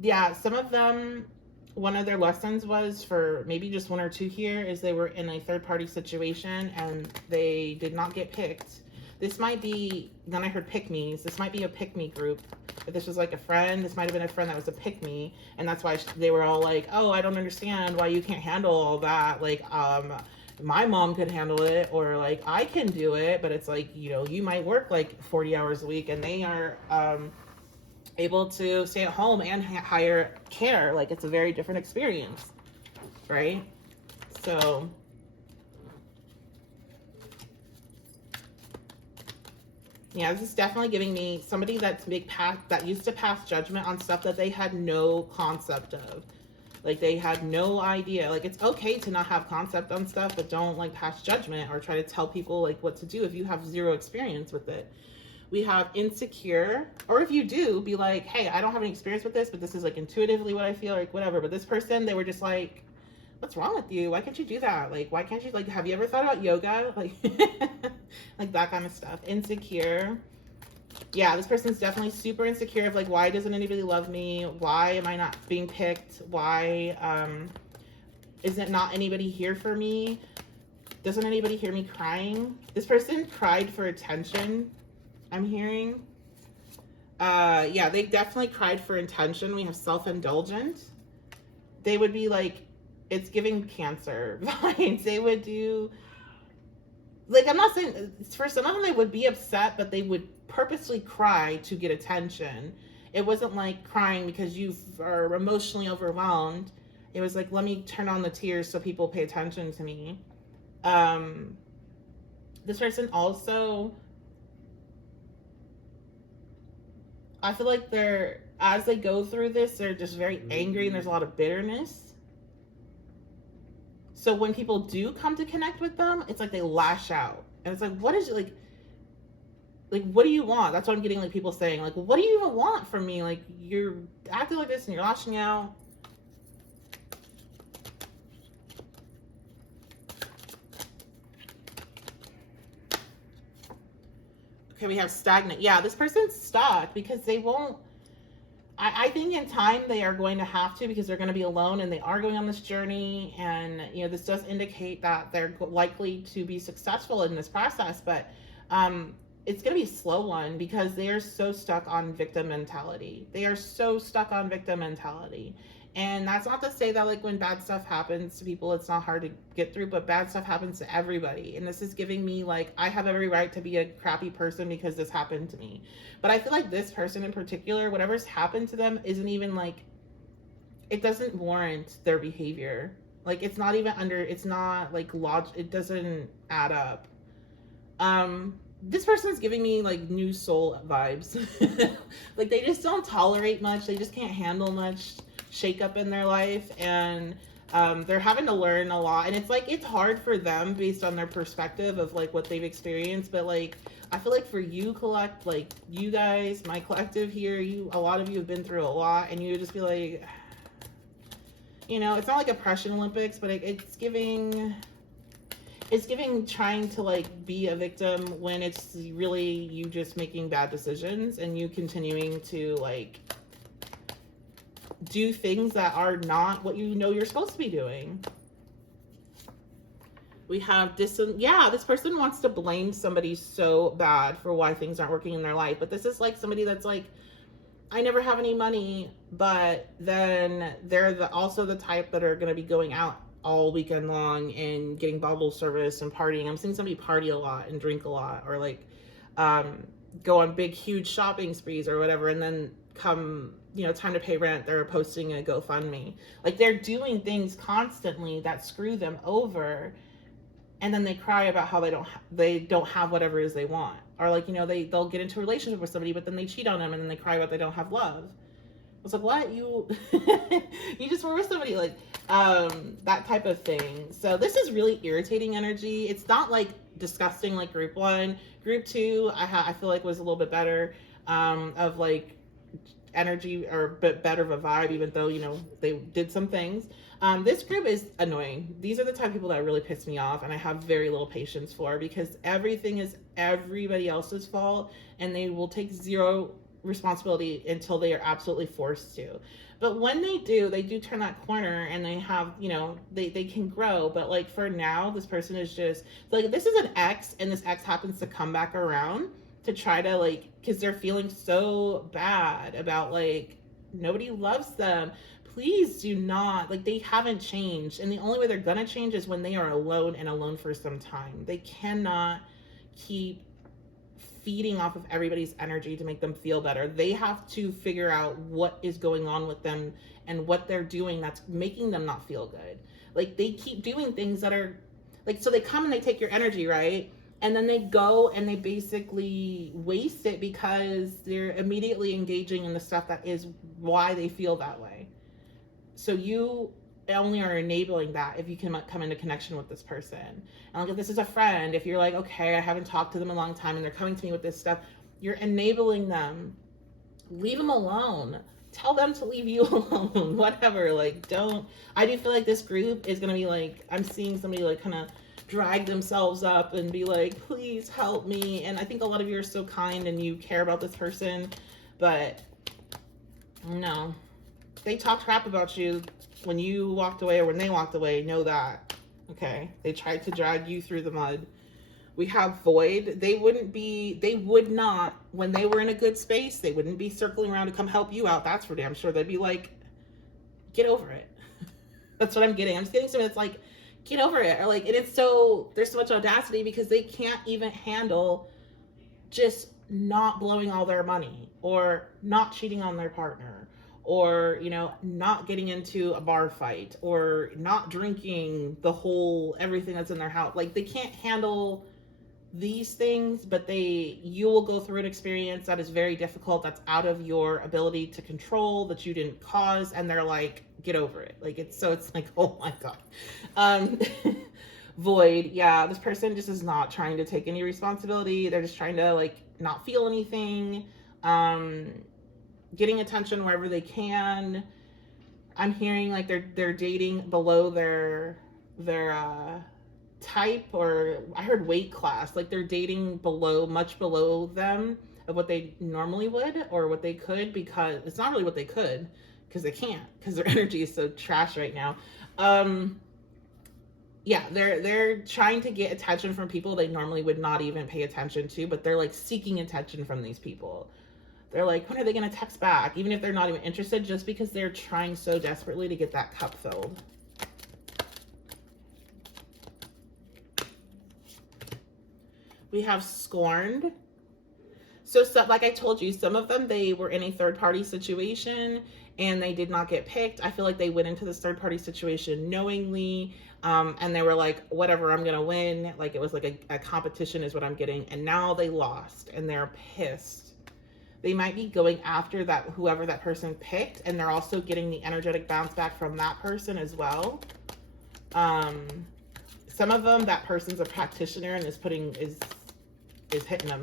Yeah, some of them, one of their lessons was, for maybe just one or two here, is they were in a third-party situation and they did not get picked. This might be, then I heard pick-me's. This might be a pick-me group. If this was like a friend, this might have been a friend that was a pick-me. And that's why they were all like, oh, I don't understand why you can't handle all that. Like, my mom could handle it, or like, I can do it. But it's like, you might work like 40 hours a week, and they are able to stay at home and hire care. Like, it's a very different experience, right? So yeah, this is definitely giving me somebody that used to pass judgment on stuff that they had no concept of. Like, they had no idea. Like, it's okay to not have concept on stuff, but don't like pass judgment or try to tell people like what to do if you have zero experience with it. We have insecure, or if you do, be like, hey, I don't have any experience with this, but this is like intuitively what I feel, like whatever. But this person, they were just like, what's wrong with you? Why can't you do that? Like, why can't you, like, have you ever thought about yoga? Like, like that kind of stuff. Insecure. Yeah, this person's definitely super insecure of like, why doesn't anybody love me? Why am I not being picked? Why isn't not anybody here for me? Doesn't anybody hear me crying? This person cried for attention, I'm hearing. Yeah, they definitely cried for attention. We have self-indulgent. They would be like, it's giving Cancer vibes. They would do, like, I'm not saying, for some of them they would be upset, but they would purposely cry to get attention. It wasn't like crying because you are emotionally overwhelmed. It was like, let me turn on the tears so people pay attention to me. This person also, I feel like as they go through this, they're just very angry and there's a lot of bitterness. So when people do come to connect with them, it's like they lash out. And it's like, what is it like, what do you want? That's what I'm getting, like, people saying, like, what do you even want from me? Like, you're acting like this and you're lashing out. Okay, we have stagnant. Yeah, this person's stuck because they won't, I think in time they are going to have to, because they're going to be alone and they are going on this journey. And, this does indicate that they're likely to be successful in this process. But it's going to be a slow one because they are so stuck on victim mentality. They are so stuck on victim mentality. And that's not to say that like when bad stuff happens to people, it's not hard to get through, but bad stuff happens to everybody. And this is giving me like, I have every right to be a crappy person because this happened to me. But I feel like this person in particular, whatever's happened to them isn't even like, it doesn't warrant their behavior. Like it's not even under, it's not like it doesn't add up. This person's giving me like new soul vibes. Like they just don't tolerate much. They just can't handle much shake up in their life, and they're having to learn a lot, and it's like it's hard for them based on their perspective of like what they've experienced. But like I feel like for you like you guys, my collective here, a lot of you have been through a lot, and you just be like, you know, it's not like oppression Olympics, but it's giving trying to like be a victim when it's really you just making bad decisions and you continuing to like do things that are not what you know you're supposed to be doing. We have this person wants to blame somebody so bad for why things aren't working in their life. But this is like somebody that's like, I never have any money, but then they're also the type that are going to be going out all weekend long and getting bottle service and partying. I'm seeing somebody party a lot and drink a lot, or like go on big, huge shopping sprees or whatever. And then come, you know, time to pay rent, they're posting a GoFundMe. Like they're doing things constantly that screw them over. And then they cry about how they don't have whatever it is they want. Or like, you know, they'll get into a relationship with somebody, but then they cheat on them and then they cry about they don't have love. I was like, what? You just were with somebody, like that type of thing. So this is really irritating energy. It's not like disgusting like group 1. Group 2, I feel like was a little bit better of like energy, or but better of a vibe, even though, you know, they did some things. This group is annoying. These are the type of people that really piss me off and I have very little patience for, because everything is everybody else's fault and they will take zero responsibility until they are absolutely forced to. But when they do turn that corner and they have, you know, they can grow. But like for now, this person is just like, this is an ex, and this ex happens to come back around to try to like, because they're feeling so bad about like nobody loves them. Please do not, like they haven't changed, and the only way they're gonna change is when they are alone and alone for some time. They cannot keep feeding off of everybody's energy to make them feel better. They have to figure out what is going on with them and what they're doing that's making them not feel good. Like they keep doing things that are like, so they come and they take your energy, right? And then they go and they basically waste it because they're immediately engaging in the stuff that is why they feel that way. So you only are enabling that if you can come into connection with this person. And like if this is a friend, if you're like, okay, I haven't talked to them in a long time and they're coming to me with this stuff, you're enabling them. Leave them alone. Tell them to leave you alone. Whatever. Like I do feel like this group is going to be like, I'm seeing somebody like kind of drag themselves up and be like, please help me. And I think a lot of you are so kind and you care about this person, but no, they talked crap about you when you walked away or when they walked away. Know that. Okay. They tried to drag you through the mud. We have void. They would not, when they were in a good space, they wouldn't be circling around to come help you out. That's for damn sure. They'd be like, get over it. That's what I'm getting. I'm just getting something that's like, get over it. Or like, and it's so, there's so much audacity because they can't even handle just not blowing all their money or not cheating on their partner or, you know, not getting into a bar fight or not drinking the whole, everything that's in their house. Like they can't handle these things, but you will go through an experience that is very difficult, that's out of your ability to control, that you didn't cause, and they're like, get over it. Like it's like, oh my God. Void. Yeah, this person just is not trying to take any responsibility. They're just trying to like not feel anything, getting attention wherever they can. I'm hearing like they're dating below their type, or I heard weight class, like they're dating much below them of what they normally would or what they could, because it's not really what they could, because they can't, because their energy is so trash right now. yeah, they're trying to get attention from people they normally would not even pay attention to, but they're like seeking attention from these people. They're like, when are they going to text back? Even if they're not even interested, just because they're trying so desperately to get that cup filled. We have scorned. So, like I told you, some of them, they were in a third-party situation and they did not get picked. I feel like they went into this third-party situation knowingly, and they were like, whatever, I'm going to win. Like, it was like a competition is what I'm getting. And now they lost and they're pissed. They might be going after that, whoever that person picked, and they're also getting the energetic bounce back from that person as well. Some of them, that person's a practitioner and is hitting them.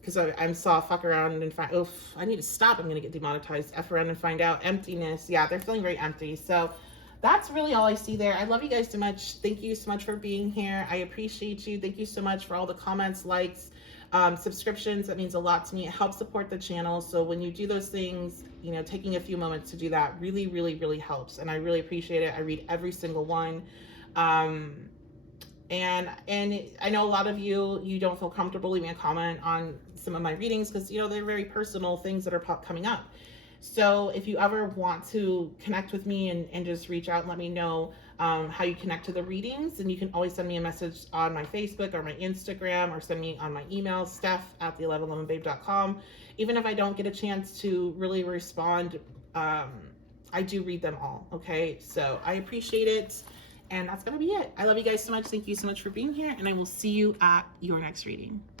Because I saw fuck around and find, oof, I need to stop. I'm going to get demonetized. F around and find out. Emptiness. Yeah, they're feeling very empty. So that's really all I see there. I love you guys so much. Thank you so much for being here. I appreciate you. Thank you so much for all the comments, likes, subscriptions. That means a lot to me. It helps support the channel. So when you do those things, you know, taking a few moments to do that really, really, really helps. And I really appreciate it. I read every single one. And I know a lot of you don't feel comfortable leaving a comment on some of my readings because, you know, they're very personal things that are coming up. So if you ever want to connect with me and just reach out and let me know how you connect to the readings, then you can always send me a message on my Facebook or my Instagram, or send me on my email, steph@the11lemonbabe.com. Even if I don't get a chance to really respond, I do read them all, okay? So I appreciate it. And that's going to be it. I love you guys so much. Thank you so much for being here. And I will see you at your next reading.